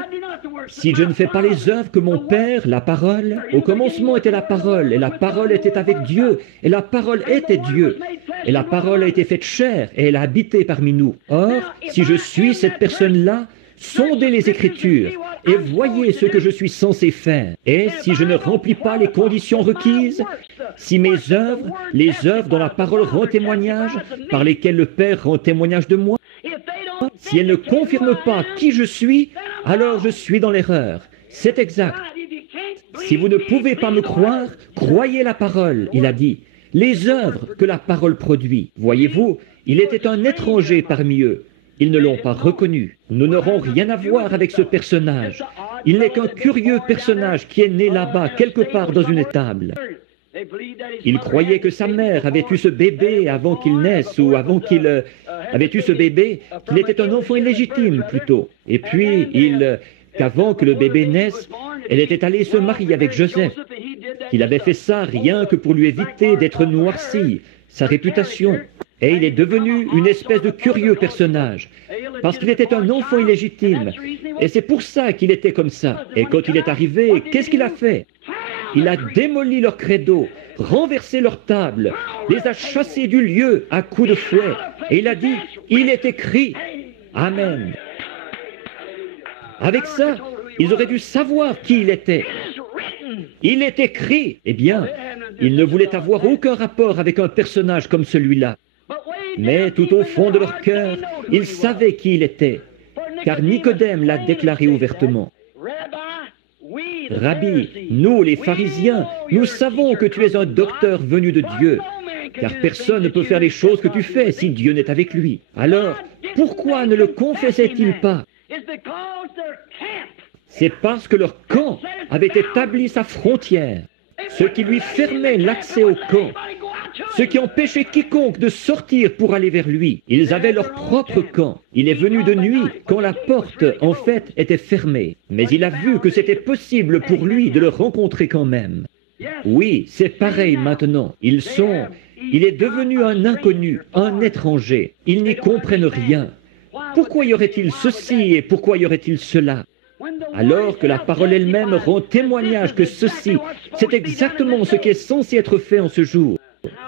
si je ne fais pas les œuvres que mon Père, la parole, au commencement était la parole, et la parole était avec Dieu, et la parole était Dieu, et la parole a été faite chair, et elle a habité parmi nous. Or, si je suis cette personne-là, sondez les Écritures, et voyez ce que je suis censé faire. Et si je ne remplis pas les conditions requises, si mes œuvres, les œuvres dont la parole rend témoignage, par lesquelles le Père rend témoignage de moi, si elles ne confirment pas qui je suis, alors je suis dans l'erreur. C'est exact. Si vous ne pouvez pas me croire, croyez la parole, il a dit. Les œuvres que la parole produit. Voyez-vous, il était un étranger parmi eux. Ils ne l'ont pas reconnu. Nous n'aurons rien à voir avec ce personnage. Il n'est qu'un curieux personnage qui est né là-bas, quelque part dans une étable. Il croyait que sa mère avait eu ce bébé avant qu'il naisse, ou avant qu'il avait eu ce bébé, qu'il était un enfant illégitime plutôt. Et puis, qu'avant que le bébé naisse, elle était allée se marier avec Joseph. Il avait fait ça rien que pour lui éviter d'être noirci, sa réputation. Et il est devenu une espèce de curieux personnage, parce qu'il était un enfant illégitime. Et c'est pour ça qu'il était comme ça. Et quand il est arrivé, qu'est-ce qu'il a fait? Il a démoli leur credo, renversé leur table, les a chassés du lieu à coups de fouet. Et il a dit, il est écrit. Amen. Avec ça, ils auraient dû savoir qui il était. Il est écrit. Eh bien, ils ne voulaient avoir aucun rapport avec un personnage comme celui-là. Mais tout au fond de leur cœur, ils savaient qui il était, car Nicodème l'a déclaré ouvertement. Rabbi, nous les pharisiens, nous savons que tu es un docteur venu de Dieu, car personne ne peut faire les choses que tu fais si Dieu n'est avec lui. Alors, pourquoi ne le confessait-il pas? C'est parce que leur camp avait établi sa frontière, ce qui lui fermait l'accès au camp, ce qui empêchait quiconque de sortir pour aller vers lui. Ils avaient leur propre camp. Il est venu de nuit quand la porte, en fait, était fermée. Mais il a vu que c'était possible pour lui de le rencontrer quand même. Oui, c'est pareil maintenant. Il est devenu un inconnu, un étranger. Ils n'y comprennent rien. Pourquoi y aurait-il ceci et pourquoi y aurait-il cela? Alors que la parole elle-même rend témoignage que ceci, c'est exactement ce qui est censé être fait en ce jour.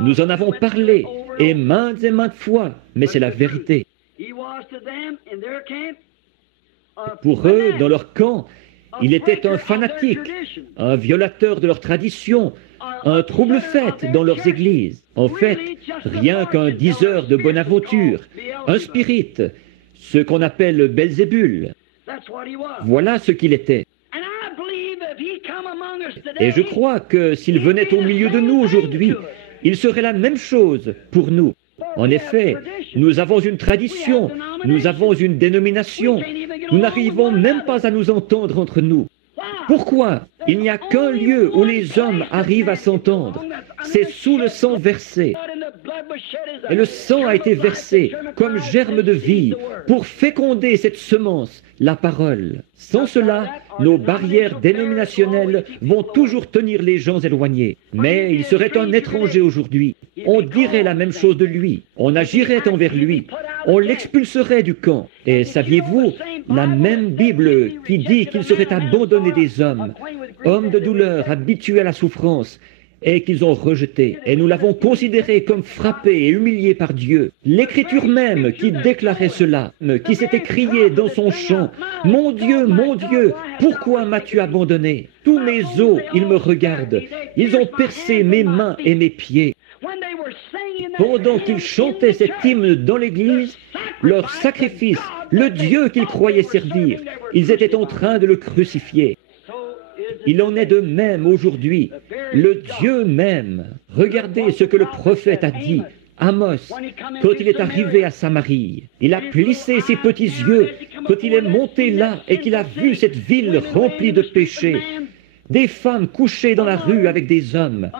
Nous en avons parlé, et maintes fois, mais c'est la vérité. Pour eux, dans leur camp, il était un fanatique, un violateur de leurs traditions, un trouble-fête dans leurs églises. En fait, rien qu'un diseur de bonne aventure, un spirit, ce qu'on appelle Belzébul. Voilà ce qu'il était. Et je crois que s'il venait au milieu de nous aujourd'hui, il serait la même chose pour nous. En effet, nous avons une tradition, nous avons une dénomination, nous n'arrivons même pas à nous entendre entre nous. Pourquoi? Il n'y a qu'un lieu où les hommes arrivent à s'entendre, c'est sous le sang versé. Et le sang a été versé comme germe de vie pour féconder cette semence, la parole. Sans cela, nos barrières dénominationnelles vont toujours tenir les gens éloignés. Mais il serait un étranger aujourd'hui. On dirait la même chose de lui. On agirait envers lui. On l'expulserait du camp. Et saviez-vous, la même Bible qui dit qu'il serait abandonné des hommes, hommes de douleur, habitués à la souffrance, et qu'ils ont rejeté. Et nous l'avons considéré comme frappé et humilié par Dieu. L'Écriture même qui déclarait cela, qui s'était crié dans son chant, « Mon Dieu, pourquoi m'as-tu abandonné? Tous mes os, ils me regardent. Ils ont percé mes mains et mes pieds. » Pendant qu'ils chantaient cet hymne dans l'église, leur sacrifice, le Dieu qu'ils croyaient servir, ils étaient en train de le crucifier. Il en est de même aujourd'hui. Le Dieu même. Regardez ce que le prophète a dit, Amos, quand il est arrivé à Samarie. Il a plissé ses petits yeux quand il est monté là et qu'il a vu cette ville remplie de péchés. Des femmes couchées dans la rue avec des hommes.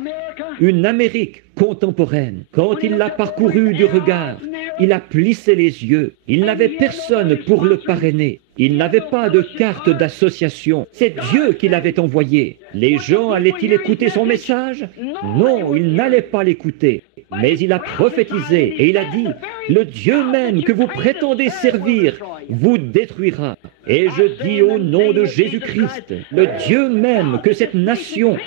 Une Amérique contemporaine. Quand il l'a parcouru du regard, il a plissé les yeux. Il n'avait personne pour le parrainer. Il n'avait pas de carte d'association. C'est Dieu qui l'avait envoyé. Les gens allaient-ils écouter son message? Non, ils n'allaient pas l'écouter. Mais il a prophétisé et il a dit, le Dieu même que vous prétendez servir vous détruira. Et je dis au nom de Jésus-Christ, le Dieu même que cette nation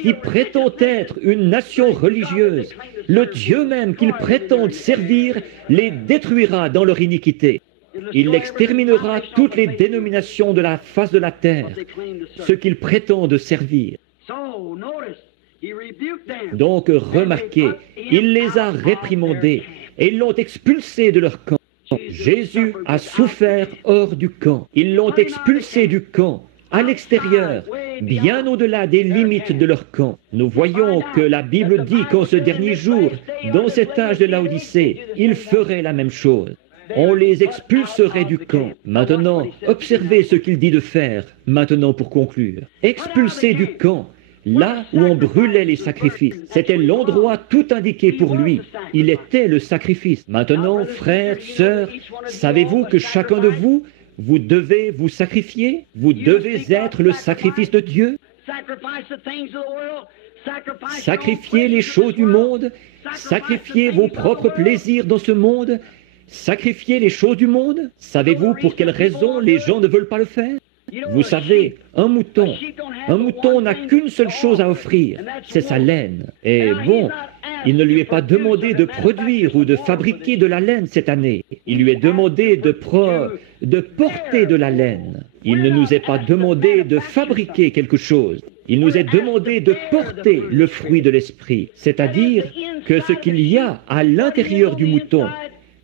qui prétend être une nation religieuse, le Dieu même qu'ils prétendent servir, les détruira dans leur iniquité. Il exterminera toutes les dénominations de la face de la terre, ce qu'ils prétendent servir. Donc remarquez, il les a réprimandés et ils l'ont expulsé de leur camp. Jésus a souffert hors du camp. Ils l'ont expulsé du camp, à l'extérieur, bien au-delà des limites de leur camp. Nous voyons que la Bible dit qu'en ce dernier jour, dans cet âge de Laodicée, il ferait la même chose. On les expulserait du camp. Maintenant, observez ce qu'il dit de faire, maintenant pour conclure. Expulser du camp, là où on brûlait les sacrifices. C'était l'endroit tout indiqué pour lui. Il était le sacrifice. Maintenant, frères, sœurs, savez-vous que chacun de vous, vous devez vous sacrifier? Vous devez être le sacrifice de Dieu? Sacrifiez les choses du monde, sacrifiez vos propres plaisirs dans ce monde, sacrifier les choses du monde? Savez-vous pour quelle raison les gens ne veulent pas le faire? Vous savez, un mouton n'a qu'une seule chose à offrir, c'est sa laine. Et bon, il ne lui est pas demandé de produire ou de fabriquer de la laine cette année. Il lui est demandé de porter de la laine. Il ne nous est pas demandé de fabriquer quelque chose. Il nous est demandé de porter le fruit de l'esprit, c'est-à-dire que ce qu'il y a à l'intérieur du mouton,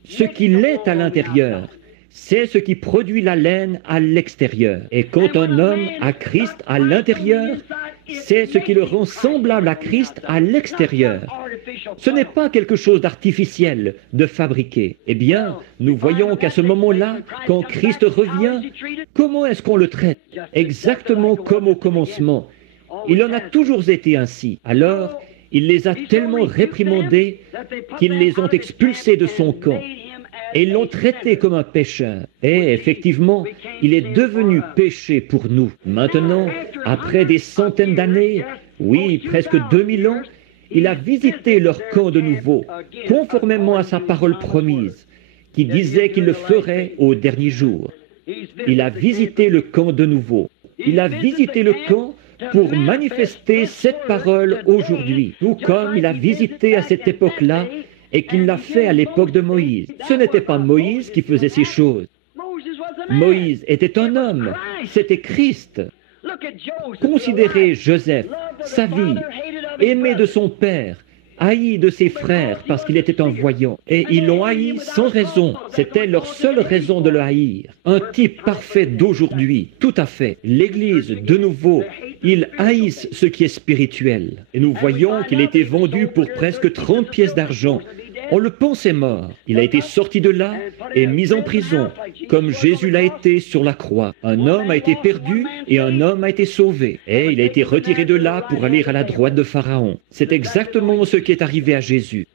ce qu'il est à l'intérieur, c'est ce qui produit la laine à l'extérieur. Et quand un homme a Christ à l'intérieur, c'est ce qui le rend semblable à Christ à l'extérieur. Ce n'est pas quelque chose d'artificiel, de fabriqué. Eh bien, nous voyons qu'à ce moment-là, quand Christ revient, comment est-ce qu'on le traite? Exactement comme au commencement. Il en a toujours été ainsi. Alors, il les a tellement réprimandés qu'ils les ont expulsés de son camp. Et ils l'ont traité comme un pécheur. Et effectivement, il est devenu péché pour nous. Maintenant, après des centaines d'années, oui, presque 2000 ans, il a visité leur camp de nouveau, conformément à sa parole promise, qui disait qu'il le ferait au dernier jour. Il a visité le camp de nouveau. Il a visité le camp pour manifester cette parole aujourd'hui, tout comme il a visité à cette époque-là et qu'il l'a fait à l'époque de Moïse. Ce n'était pas Moïse qui faisait ces choses. Moïse était un homme, c'était Christ. Considérez Joseph, sa vie, aimé de son père, haï de ses frères parce qu'il était un voyant. Et ils l'ont haï sans raison. C'était leur seule raison de le haïr. Un type parfait d'aujourd'hui, tout à fait. L'Église, de nouveau, ils haïssent ce qui est spirituel. Et nous voyons qu'il a été vendu pour presque 30 pièces d'argent. On le pensait mort. Il a été sorti de là et mis en prison, comme Jésus l'a été sur la croix. Un homme a été perdu et un homme a été sauvé. Et il a été retiré de là pour aller à la droite de Pharaon. C'est exactement ce qui est arrivé à Jésus.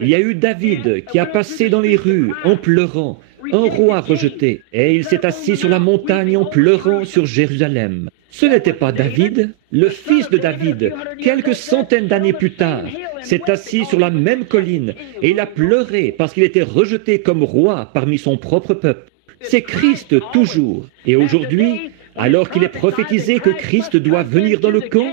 Il y a eu David qui a passé dans les rues en pleurant, un roi rejeté. Et il s'est assis sur la montagne en pleurant sur Jérusalem. Ce n'était pas David, le fils de David, quelques centaines d'années plus tard, s'est assis sur la même colline et il a pleuré parce qu'il était rejeté comme roi parmi son propre peuple. C'est Christ toujours. Et aujourd'hui, alors qu'il est prophétisé que Christ doit venir dans le camp,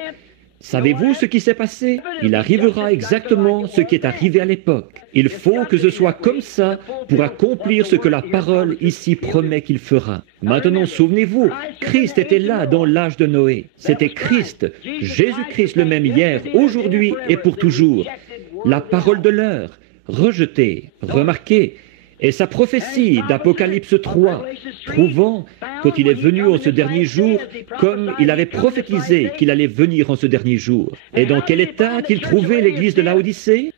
savez-vous ce qui s'est passé? Il arrivera exactement ce qui est arrivé à l'époque. Il faut que ce soit comme ça pour accomplir ce que la parole ici promet qu'il fera. Maintenant, souvenez-vous, Christ était là dans l'âge de Noé. C'était Christ, Jésus-Christ le même hier, aujourd'hui et pour toujours. La parole de l'heure, rejetée, remarquée. Et sa prophétie d'Apocalypse 3, trouvant, quand il est venu en ce dernier jour, comme il avait prophétisé qu'il allait venir en ce dernier jour. Et dans quel état a-t-il trouvé l'église de Laodicée?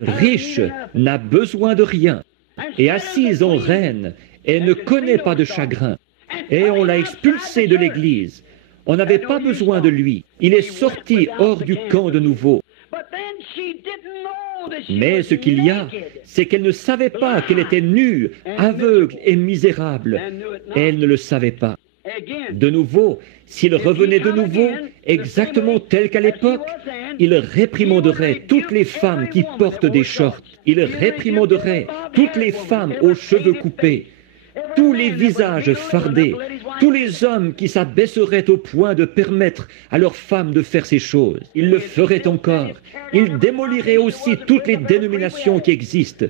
Riche, n'a besoin de rien, et assise en reine, et ne connaît pas de chagrin. Et on l'a expulsé de l'église. On n'avait pas besoin de lui. Il est sorti hors du camp de nouveau. Mais ce qu'il y a, c'est qu'elle ne savait pas qu'elle était nue, aveugle et misérable. Elle ne le savait pas. De nouveau, s'il revenait de nouveau, exactement tel qu'à l'époque, il réprimanderait toutes les femmes qui portent des shorts. Il réprimanderait toutes les femmes aux cheveux coupés, tous les visages fardés, tous les hommes qui s'abaisseraient au point de permettre à leurs femmes de faire ces choses. Il le ferait encore. Il démolirait aussi toutes les dénominations qui existent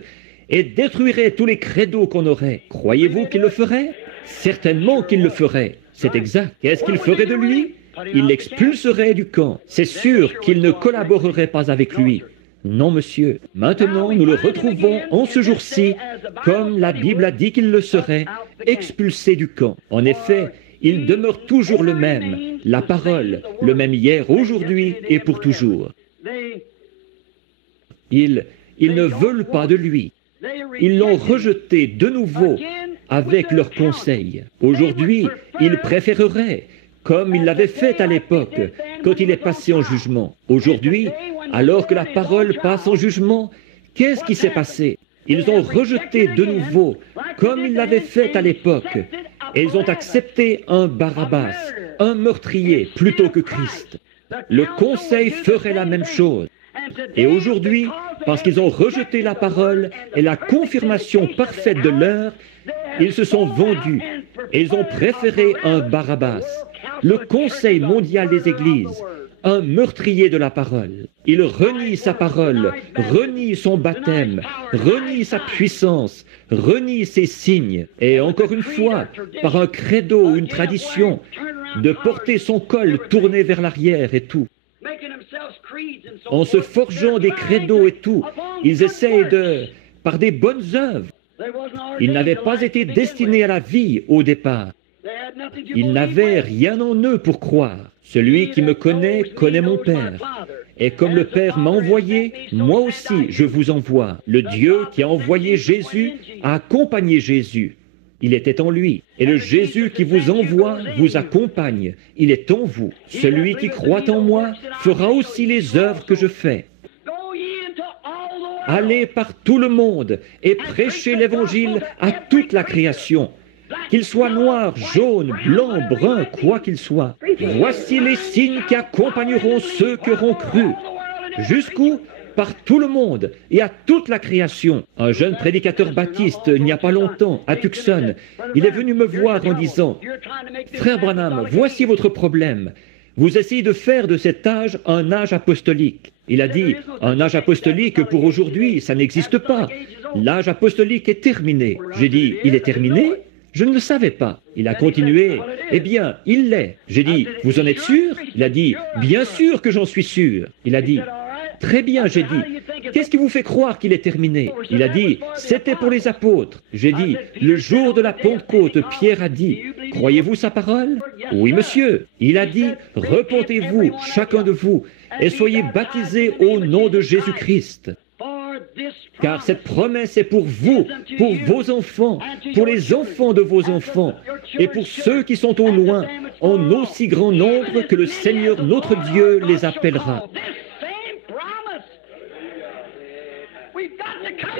et détruirait tous les credos qu'on aurait. Croyez-vous qu'il le ferait? Certainement qu'il le ferait. C'est exact. Qu'est-ce qu'il ferait de lui? Il l'expulserait du camp. C'est sûr qu'il ne collaborerait pas avec lui. Non, monsieur. Maintenant, nous le retrouvons en ce jour-ci, comme la Bible a dit qu'il le serait, expulsé du camp. En effet, il demeure toujours le même, la parole, le même hier, aujourd'hui et pour toujours. Ils ne veulent pas de lui. Ils l'ont rejeté de nouveau avec leurs conseils. Aujourd'hui, ils préféreraient, comme il l'avait fait à l'époque, quand il est passé en jugement. Aujourd'hui, alors que la parole passe en jugement, qu'est-ce qui s'est passé? Ils ont rejeté de nouveau, comme il l'avait fait à l'époque, et ils ont accepté un Barabbas, un meurtrier, plutôt que Christ. Le conseil ferait la même chose. Et aujourd'hui, parce qu'ils ont rejeté la parole et la confirmation parfaite de l'heure, ils se sont vendus et ils ont préféré un Barabbas, le Conseil mondial des églises, un meurtrier de la parole. Il renie sa parole, renie son baptême, renie sa puissance, renie ses signes. Et encore une fois, par un credo ou une tradition, de porter son col tourné vers l'arrière et tout. En se forgeant des credos et tout, ils essayent par des bonnes œuvres. Ils n'avaient pas été destinés à la vie au départ. Ils n'avaient rien en eux pour croire. Celui qui me connaît connaît mon Père. Et comme le Père m'a envoyé, moi aussi je vous envoie. Le Dieu qui a envoyé Jésus a accompagné Jésus. Il était en lui. Et le Jésus qui vous envoie vous accompagne. Il est en vous. Celui qui croit en moi fera aussi les œuvres que je fais. Allez par tout le monde et prêchez l'Évangile à toute la création. Qu'il soit noir, jaune, blanc, brun, quoi qu'il soit. Voici les signes qui accompagneront ceux qui auront cru. Jusqu'où? Par tout le monde et à toute la création. Un jeune prédicateur baptiste, il n'y a pas longtemps, à Tucson, il est venu me voir en disant « Frère Branham, voici votre problème. Vous essayez de faire de cet âge un âge apostolique. » Il a dit « Un âge apostolique pour aujourd'hui, ça n'existe pas. L'âge apostolique est terminé. » J'ai dit « Il est terminé ?» Je ne le savais pas. Il a continué. Eh bien, il l'est. J'ai dit, vous en êtes sûr? Il a dit, bien sûr que j'en suis sûr. Il a dit, très bien, j'ai dit, qu'est-ce qui vous fait croire qu'il est terminé? Il a dit, c'était pour les apôtres. J'ai dit, le jour de la Pentecôte, Pierre a dit, croyez-vous sa parole? Oui, monsieur. Il a dit, repentez-vous, chacun de vous, et soyez baptisés au nom de Jésus-Christ. Car cette promesse est pour vous, pour vos enfants, pour les enfants de vos enfants, et pour ceux qui sont au loin, en aussi grand nombre que le Seigneur notre Dieu les appellera.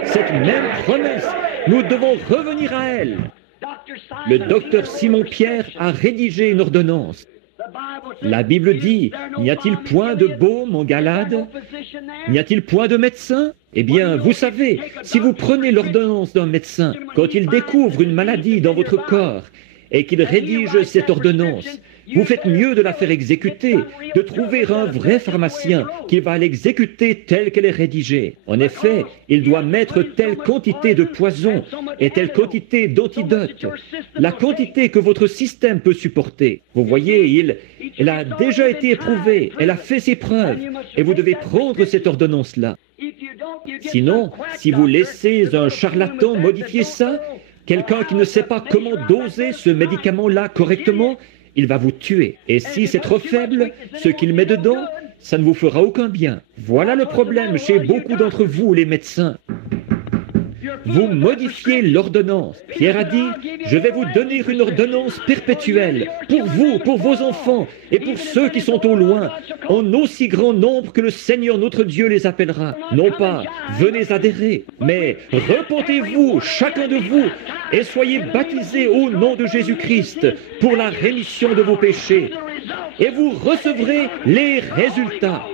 Cette même promesse, nous devons revenir à elle. Le docteur Simon-Pierre a rédigé une ordonnance. La Bible dit, n'y a-t-il point de baume en Galade? N'y a-t-il point de médecin? Eh bien, vous savez, si vous prenez l'ordonnance d'un médecin, quand il découvre une maladie dans votre corps et qu'il rédige cette ordonnance, vous faites mieux de la faire exécuter, de trouver un vrai pharmacien qui va l'exécuter telle qu'elle est rédigée. En effet, il doit mettre telle quantité de poison et telle quantité d'antidote, la quantité que votre système peut supporter. Vous voyez, elle a déjà été éprouvée, elle a fait ses preuves, et vous devez prendre cette ordonnance-là. Sinon, si vous laissez un charlatan modifier ça, quelqu'un qui ne sait pas comment doser ce médicament-là correctement, il va vous tuer. Et si c'est trop faible, ce qu'il met dedans, ça ne vous fera aucun bien. Voilà le problème chez beaucoup d'entre vous, les médecins. Vous modifiez l'ordonnance. Pierre a dit, je vais vous donner une ordonnance perpétuelle, pour vous, pour vos enfants, et pour ceux qui sont au loin, en aussi grand nombre que le Seigneur notre Dieu les appellera. Non pas, venez adhérer, mais repentez-vous, chacun de vous, et soyez baptisés au nom de Jésus-Christ pour la rémission de vos péchés, et vous recevrez les résultats.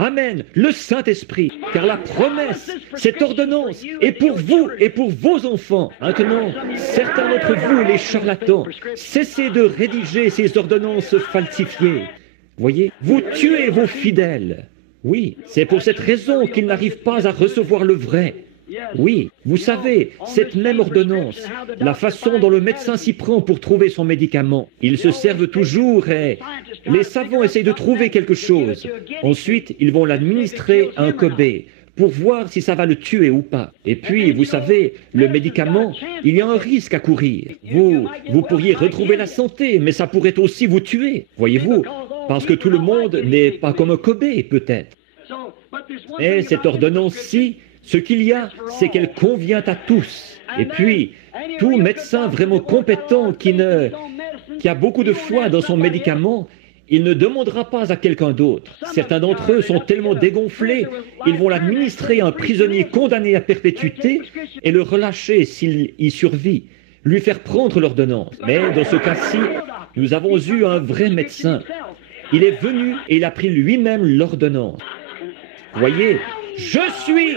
Amen, le Saint-Esprit, car la promesse, cette ordonnance, est pour vous et pour vos enfants. Maintenant, certains d'entre vous, les charlatans, cessez de rédiger ces ordonnances falsifiées. Voyez, vous tuez vos fidèles. Oui, c'est pour cette raison qu'ils n'arrivent pas à recevoir le vrai. Oui, vous savez, cette même ordonnance, la façon dont le médecin s'y prend pour trouver son médicament, ils se servent toujours et les savants essayent de trouver quelque chose. Ensuite, ils vont l'administrer à un Kobe pour voir si ça va le tuer ou pas. Et puis, vous savez, le médicament, il y a un risque à courir. Vous pourriez retrouver la santé, mais ça pourrait aussi vous tuer, voyez-vous, parce que tout le monde n'est pas comme un Kobe, peut-être. Mais cette ordonnance-ci, ce qu'il y a, c'est qu'elle convient à tous. Et puis, tout médecin vraiment compétent qui a beaucoup de foi dans son médicament, il ne demandera pas à quelqu'un d'autre. Certains d'entre eux sont tellement dégonflés, ils vont l'administrer à un prisonnier condamné à perpétuité et le relâcher s'il y survit, lui faire prendre l'ordonnance. Mais dans ce cas-ci, nous avons eu un vrai médecin. Il est venu et il a pris lui-même l'ordonnance. Voyez, je suis,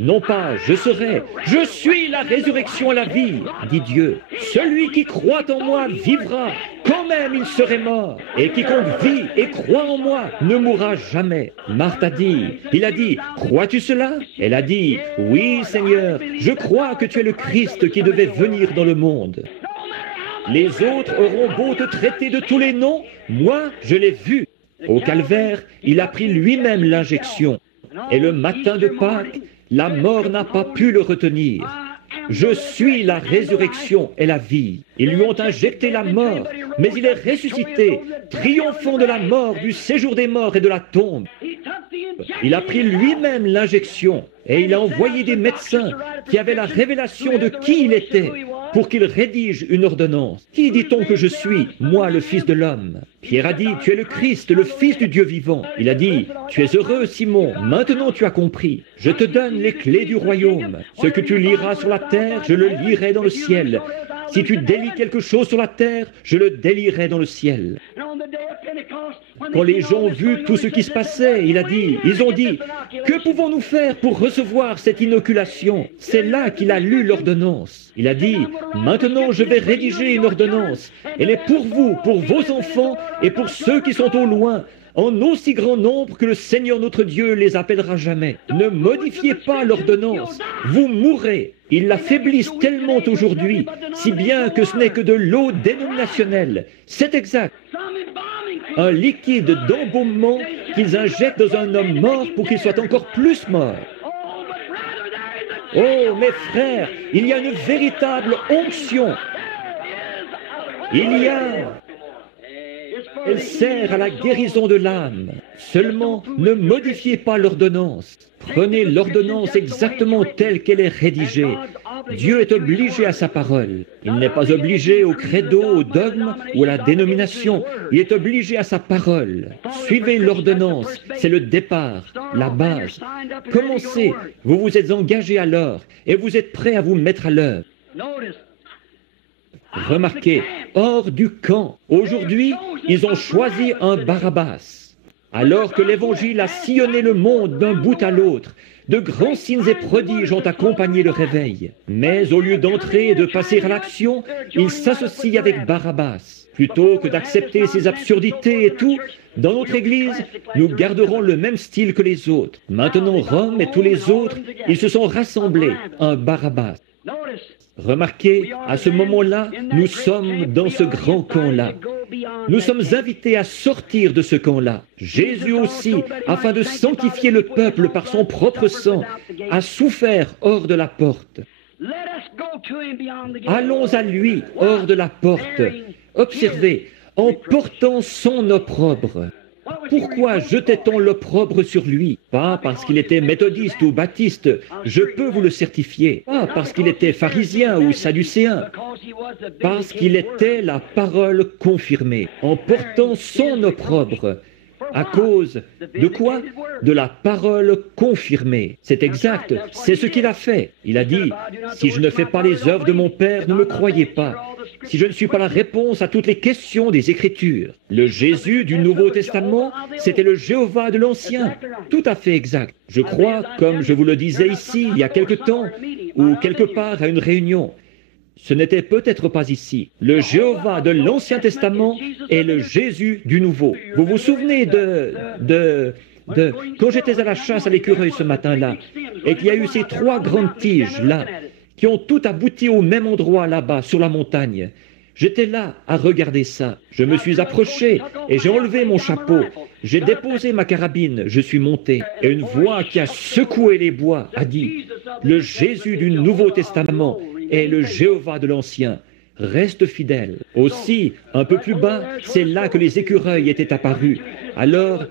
non pas je serai, je suis la résurrection et la vie, dit Dieu. Celui qui croit en moi vivra, quand même il serait mort. Et quiconque vit et croit en moi ne mourra jamais. Marthe a dit, il a dit, crois-tu cela? Elle a dit, oui Seigneur, je crois que tu es le Christ qui devait venir dans le monde. Les autres auront beau te traiter de tous les noms, moi je l'ai vu. Au calvaire, il a pris lui-même l'injection. Et le matin de Pâques, la mort n'a pas pu le retenir. Je suis la résurrection et la vie. Ils lui ont injecté la mort, mais il est ressuscité, triomphant de la mort, du séjour des morts et de la tombe. Il a pris lui-même l'injection et il a envoyé des médecins qui avaient la révélation de qui il était pour qu'ils rédigent une ordonnance. Qui dit-on que je suis, moi, le Fils de l'homme? Pierre a dit, tu es le Christ, le Fils du Dieu vivant. Il a dit, tu es heureux, Simon, maintenant tu as compris. Je te donne les clés du royaume. Ce que tu liras sur la terre, je le lirai dans le ciel. Si tu délies quelque chose sur la terre, je le délierai dans le ciel. Quand les gens ont vu tout ce qui se passait, ils ont dit, que pouvons-nous faire pour recevoir cette inoculation? C'est là qu'il a lu l'ordonnance. Il a dit, maintenant je vais rédiger une ordonnance. Elle est pour vous, pour vos enfants et pour ceux qui sont au loin, en aussi grand nombre que le Seigneur notre Dieu les appellera jamais. Ne modifiez pas l'ordonnance, vous mourrez. Ils l'affaiblissent tellement aujourd'hui, si bien que ce n'est que de l'eau dénominationnelle. C'est exact. Un liquide d'embaumement qu'ils injectent dans un homme mort pour qu'il soit encore plus mort. Oh, mes frères, il y a une véritable onction. Elle sert à la guérison de l'âme. Seulement, ne modifiez pas l'ordonnance. Prenez l'ordonnance exactement telle qu'elle est rédigée. Dieu est obligé à sa parole. Il n'est pas obligé au credo, au dogme ou à la dénomination. Il est obligé à sa parole. Suivez l'ordonnance. C'est le départ, la base. Commencez. Vous vous êtes engagé alors et vous êtes prêt à vous mettre à l'œuvre. Remarquez, hors du camp, aujourd'hui, ils ont choisi un Barabbas. Alors que l'Évangile a sillonné le monde d'un bout à l'autre, de grands signes et prodiges ont accompagné le réveil. Mais au lieu d'entrer et de passer à l'action, ils s'associent avec Barabbas. Plutôt que d'accepter ces absurdités et tout, dans notre Église, nous garderons le même style que les autres. Maintenant, Rome et tous les autres, ils se sont rassemblés, un Barabbas. Remarquez, à ce moment-là, nous sommes dans ce grand camp-là. Nous sommes invités à sortir de ce camp-là. Jésus aussi, afin de sanctifier le peuple par son propre sang, a souffert hors de la porte. Allons à lui hors de la porte. Observez, en portant son opprobre. Pourquoi jetait-on l'opprobre sur lui? Pas parce qu'il était méthodiste ou baptiste, je peux vous le certifier. Pas parce qu'il était pharisien ou sadducéen. Parce qu'il était la parole confirmée, en portant son opprobre. À cause de quoi? De la parole confirmée. C'est exact, c'est ce qu'il a fait. Il a dit, si je ne fais pas les œuvres de mon Père, ne me croyez pas. Si je ne suis pas la réponse à toutes les questions des Écritures. Le Jésus du Nouveau Testament, c'était le Jéhovah de l'Ancien. Tout à fait exact. Je crois, comme je vous le disais ici, il y a quelque temps, ou quelque part à une réunion. Ce n'était peut-être pas ici. Le Jéhovah de l'Ancien Testament est le Jésus du Nouveau. Vous vous souvenez quand j'étais à la chasse à l'écureuil ce matin-là, et qu'il y a eu ces 3 grandes tiges-là, qui ont tout abouti au même endroit là-bas, sur la montagne. J'étais là à regarder ça. Je me suis approché et j'ai enlevé mon chapeau. J'ai déposé ma carabine, je suis monté. Et une voix qui a secoué les bois a dit, « Le Jésus du Nouveau Testament est le Jéhovah de l'Ancien. Reste fidèle. » Aussi, un peu plus bas, c'est là que les écureuils étaient apparus, alors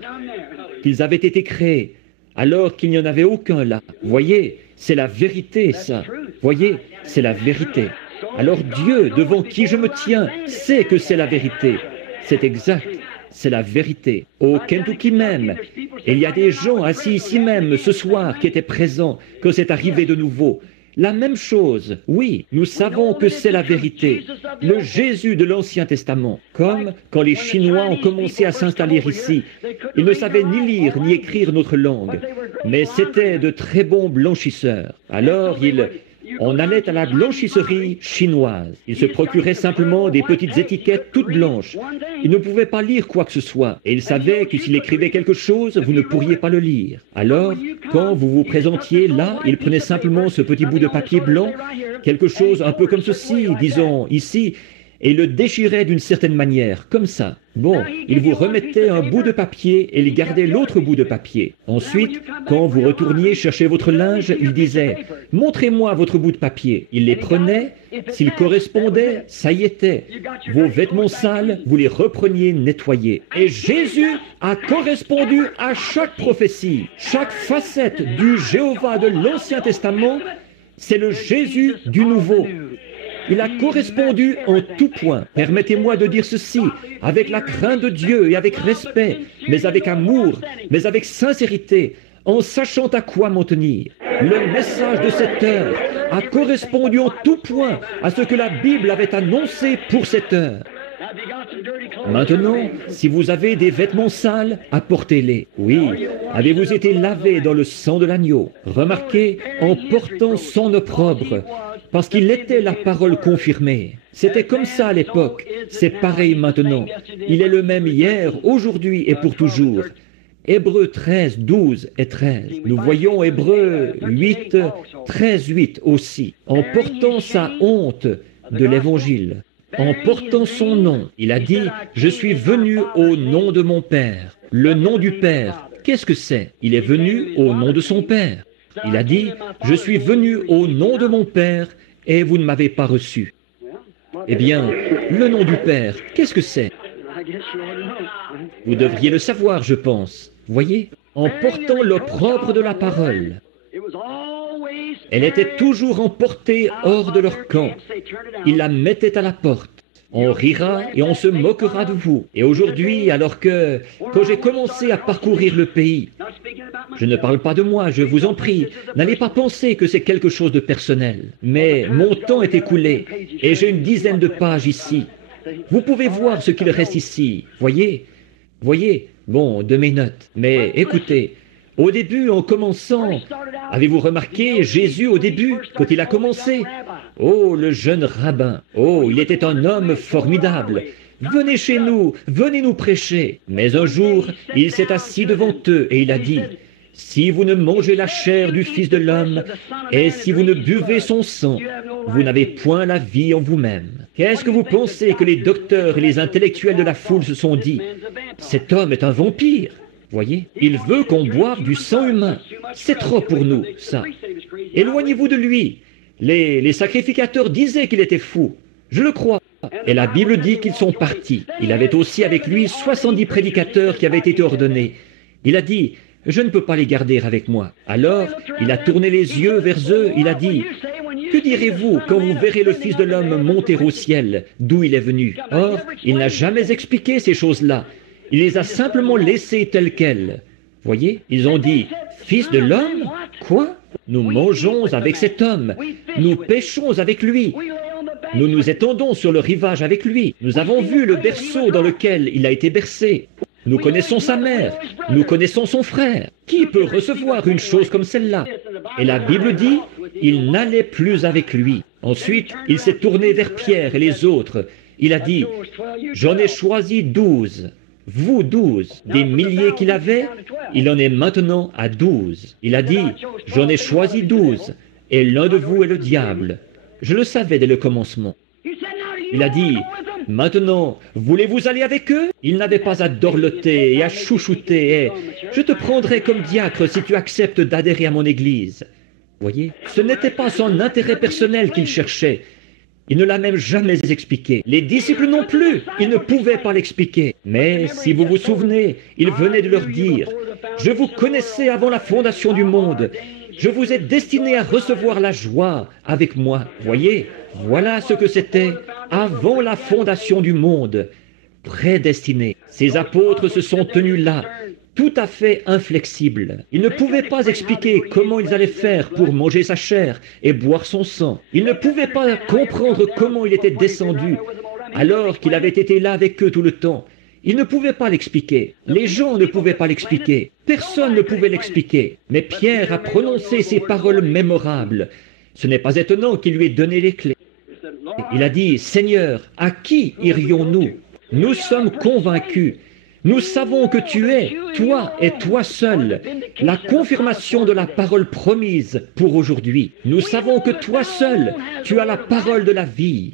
qu'ils avaient été créés, alors qu'il n'y en avait aucun là. Voyez, c'est la vérité, ça. Voyez, c'est la vérité. Alors Dieu, devant qui je me tiens, sait que c'est la vérité. C'est exact, c'est la vérité. Au Kentucky même, il y a des gens assis ici même ce soir qui étaient présents quand c'est arrivé de nouveau. La même chose, oui, nous savons que c'est la vérité. Le Jésus de l'Ancien Testament, comme quand les Chinois ont commencé à s'installer ici. Ils ne savaient ni lire ni écrire notre langue, mais c'étaient de très bons blanchisseurs. Alors on allait à la blanchisserie chinoise. Ils se procuraient simplement des petites étiquettes toutes blanches. Ils ne pouvaient pas lire quoi que ce soit. Et ils savaient que s'il écrivait quelque chose, vous ne pourriez pas le lire. Alors, quand vous vous présentiez là, ils prenaient simplement ce petit bout de papier blanc, quelque chose un peu comme ceci, disons, ici, et le déchirait d'une certaine manière, comme ça. Bon, il vous remettait un bout de papier et il gardait l'autre bout de papier. Ensuite, quand vous retourniez chercher votre linge, il disait « Montrez-moi votre bout de papier ». Il les prenait, s'ils correspondaient, ça y était. Vos vêtements sales, vous les repreniez nettoyés. Et Jésus a correspondu à chaque prophétie, chaque facette du Jéhovah de l'Ancien Testament, c'est le Jésus du Nouveau. Il a correspondu en tout point. Permettez-moi de dire ceci, avec la crainte de Dieu et avec respect, mais avec amour, mais avec sincérité, en sachant à quoi m'en tenir. Le message de cette heure a correspondu en tout point à ce que la Bible avait annoncé pour cette heure. Maintenant, si vous avez des vêtements sales, apportez-les. Oui, avez-vous été lavé dans le sang de l'agneau? Remarquez, en portant son opprobre, parce qu'il était la parole confirmée. C'était comme ça à l'époque, c'est pareil maintenant. Il est le même hier, aujourd'hui et pour toujours. Hébreux 13, 12 et 13. Nous voyons Hébreux 8, 13, 8 aussi. En portant sa honte de l'Évangile, en portant son nom, il a dit « Je suis venu au nom de mon Père ». Le nom du Père, qu'est-ce que c'est? Il est venu au nom de son Père. Il a dit « Je suis venu au nom de mon Père et vous ne m'avez pas reçu ». Eh bien, le nom du Père, qu'est-ce que c'est? Vous devriez le savoir, je pense. Voyez, en portant l'opprobre de la parole. Elle était toujours emportée hors de leur camp. Ils la mettaient à la porte. On rira et on se moquera de vous. Et aujourd'hui, alors que, quand j'ai commencé à parcourir le pays, je ne parle pas de moi, je vous en prie, n'allez pas penser que c'est quelque chose de personnel. Mais mon temps est écoulé et j'ai une dizaine de pages ici. Vous pouvez voir ce qu'il reste ici, voyez? Voyez? Bon, de mes notes. Mais écoutez, au début, en commençant, avez-vous remarqué Jésus au début, quand il a commencé? Oh, le jeune rabbin! Oh, il était un homme formidable! Venez chez nous, venez nous prêcher! Mais un jour, il s'est assis devant eux et il a dit, si vous ne mangez la chair du Fils de l'homme et si vous ne buvez son sang, vous n'avez point la vie en vous-même. Qu'est-ce que vous pensez que les docteurs et les intellectuels de la foule se sont dit? Cet homme est un vampire. Voyez, il veut qu'on boive du sang humain. C'est trop pour nous, ça. Éloignez-vous de lui. Les sacrificateurs disaient qu'il était fou. Je le crois. Et la Bible dit qu'ils sont partis. Il avait aussi avec lui 70 prédicateurs qui avaient été ordonnés. Il a dit, je ne peux pas les garder avec moi. Alors, il a tourné les yeux vers eux, il a dit, que direz-vous quand vous verrez le Fils de l'homme monter au ciel, d'où il est venu? Or, il n'a jamais expliqué ces choses-là. Il les a simplement laissées telles quelles. Voyez, ils ont dit, Fils de l'homme? Quoi? Nous mangeons avec cet homme. Nous pêchons avec lui. Nous nous étendons sur le rivage avec lui. Nous avons vu le berceau dans lequel il a été bercé. Nous connaissons sa mère. Nous connaissons son frère. Qui peut recevoir une chose comme celle-là? Et la Bible dit, il n'allait plus avec lui. Ensuite, il s'est tourné vers Pierre et les autres. Il a dit, j'en ai choisi 12. Vous 12, des milliers qu'il avait, il en est maintenant à 12. Il a dit, j'en ai choisi 12, et l'un de vous est le diable. Je le savais dès le commencement. Il a dit, maintenant, voulez-vous aller avec eux? Il n'avait pas à dorloter et à chouchouter, et je te prendrai comme diacre si tu acceptes d'adhérer à mon église. Voyez, ce n'était pas son intérêt personnel qu'il cherchait. Il ne l'a même jamais expliqué. Les disciples non plus, ils ne pouvaient pas l'expliquer. Mais si vous vous souvenez, il venait de leur dire, « Je vous connaissais avant la fondation du monde. Je vous ai destiné à recevoir la joie avec moi. » Voyez, voilà ce que c'était avant la fondation du monde. Prédestiné. Ces apôtres se sont tenus là, tout à fait inflexibles. Ils ne pouvaient pas expliquer comment ils allaient faire pour manger sa chair et boire son sang. Ils ne pouvaient pas comprendre comment il était descendu alors qu'il avait été là avec eux tout le temps. Ils ne pouvaient pas l'expliquer. Les gens ne pouvaient pas l'expliquer. Personne ne pouvait l'expliquer. Mais Pierre a prononcé ces paroles mémorables. Ce n'est pas étonnant qu'il lui ait donné les clés. Il a dit, « Seigneur, à qui irions-nous? Nous sommes convaincus. Nous savons que tu es, toi et toi seul, la confirmation de la parole promise pour aujourd'hui. Nous savons que toi seul, tu as la parole de la vie.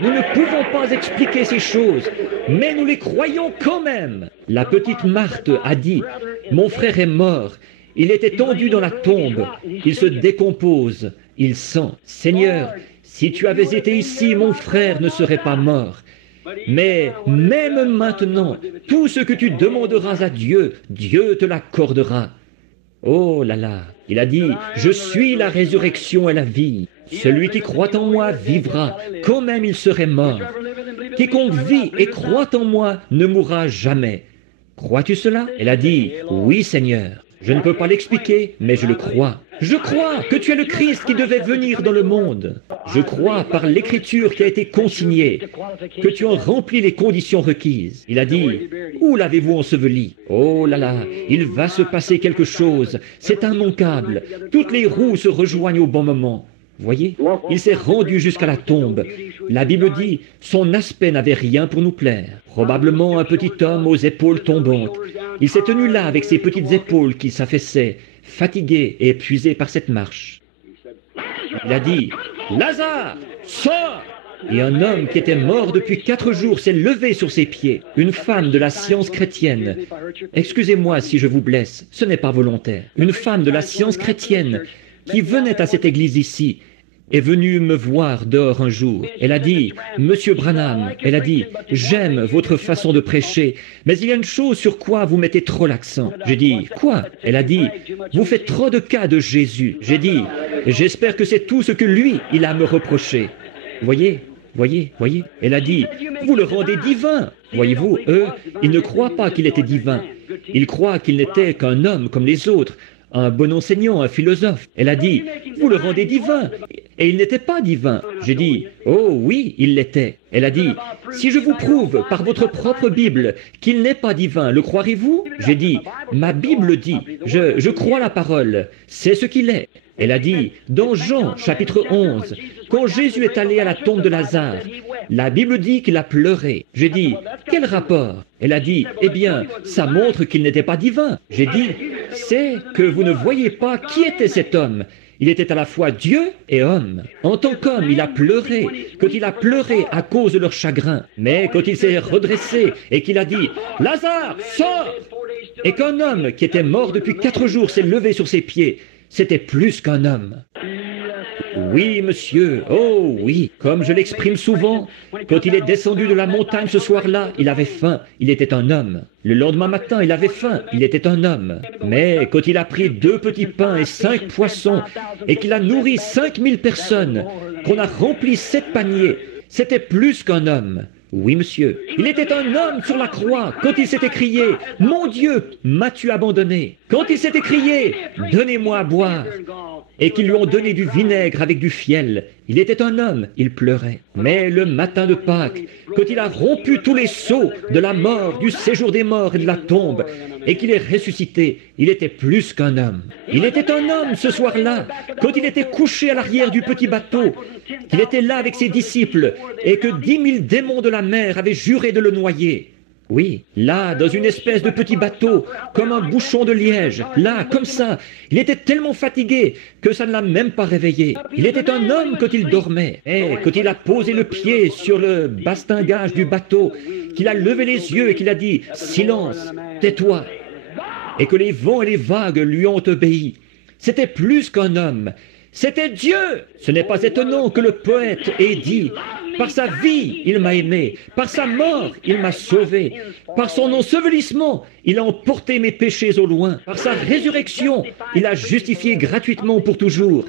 Nous ne pouvons pas expliquer ces choses, mais nous les croyons quand même. La petite Marthe a dit, « Mon frère est mort. Il est étendu dans la tombe. Il se décompose. Il sent. Seigneur, si tu avais été ici, mon frère ne serait pas mort. Mais même maintenant, tout ce que tu demanderas à Dieu, Dieu te l'accordera. » Oh là là, il a dit, « Je suis la résurrection et la vie. Celui qui croit en moi vivra, quand même il serait mort. Quiconque vit et croit en moi ne mourra jamais. » Crois-tu cela? Elle a dit, « Oui, Seigneur. Je ne peux pas l'expliquer, mais je le crois. Je crois que tu es le Christ qui devait venir dans le monde. Je crois par l'écriture qui a été consignée que tu en remplis les conditions requises. » Il a dit, « Où l'avez-vous enseveli? » Oh là là, il va se passer quelque chose. C'est immanquable. Toutes les roues se rejoignent au bon moment. Voyez, il s'est rendu jusqu'à la tombe. La Bible dit, son aspect n'avait rien pour nous plaire. Probablement un petit homme aux épaules tombantes. Il s'est tenu là avec ses petites épaules qui s'affaissaient, fatigué et épuisé par cette marche. Il a dit, « Lazare, sors !» Et un homme qui était mort depuis 4 jours s'est levé sur ses pieds. Une femme de la science chrétienne. Excusez-moi si je vous blesse, ce n'est pas volontaire. Une femme de la science chrétienne qui venait à cette église ici, est venue me voir dehors un jour. Elle a dit, « Monsieur Branham, elle a dit, j'aime votre façon de prêcher, mais il y a une chose sur quoi vous mettez trop l'accent. » J'ai dit, « Quoi ?» Elle a dit, « Vous faites trop de cas de Jésus. » J'ai dit, « J'espère que c'est tout ce que lui, il a à me reprocher. » Voyez, voyez. Elle a dit, « Vous le rendez divin. » Voyez-vous, eux, ils ne croient pas qu'il était divin. Ils croient qu'il n'était qu'un homme comme les autres, un bon enseignant, un philosophe. Elle a dit, « Vous le rendez divin. » Et il n'était pas divin. J'ai dit, « Oh oui, il l'était. » Elle a dit, « Si je vous prouve par votre propre Bible qu'il n'est pas divin, le croirez-vous » J'ai dit, « Ma Bible dit, je crois la parole, c'est ce qu'il est. » Elle a dit, dans Jean chapitre 11, quand Jésus est allé à la tombe de Lazare, la Bible dit qu'il a pleuré. J'ai dit, quel rapport? Elle a dit, eh bien, ça montre qu'il n'était pas divin. J'ai dit, c'est que vous ne voyez pas qui était cet homme. Il était à la fois Dieu et homme. En tant qu'homme, il a pleuré, quand il a pleuré à cause de leur chagrin. Mais quand il s'est redressé et qu'il a dit, Lazare, sors! Et qu'un homme qui était mort depuis 4 jours s'est levé sur ses pieds, c'était plus qu'un homme. Oui, monsieur, oh oui, comme je l'exprime souvent, quand il est descendu de la montagne ce soir-là, il avait faim, il était un homme. Le lendemain matin, il avait faim, il était un homme. Mais quand il a pris 2 petits pains et 5 poissons, et qu'il a nourri 5000 personnes, qu'on a rempli 7 paniers, c'était plus qu'un homme. Oui, monsieur. Il était un homme sur la croix quand il s'est écrié « Mon Dieu, m'as-tu abandonné ?» Quand il s'est écrié « Donnez-moi à boire » et qu'ils lui ont donné du vinaigre avec du fiel. Il était un homme, il pleurait. Mais le matin de Pâques, quand il a rompu tous les sceaux de la mort, du séjour des morts et de la tombe, et qu'il est ressuscité, il était plus qu'un homme. Il était un homme ce soir-là, quand il était couché à l'arrière du petit bateau, qu'il était là avec ses disciples, et que 10 000 démons de la mer avaient juré de le noyer. Oui, là, dans une espèce de petit bateau, comme un bouchon de liège, là, comme ça. Il était tellement fatigué que ça ne l'a même pas réveillé. Il était un homme quand il dormait. Et quand il a posé le pied sur le bastingage du bateau, qu'il a levé les yeux et qu'il a dit « Silence, tais-toi » et que les vents et les vagues lui ont obéi. C'était plus qu'un homme. C'était Dieu. Ce n'est pas étonnant que le poète ait dit « Par sa vie, il m'a aimé. Par sa mort, il m'a sauvé. Par son ensevelissement, il a emporté mes péchés au loin. Par sa résurrection, il a justifié gratuitement pour toujours.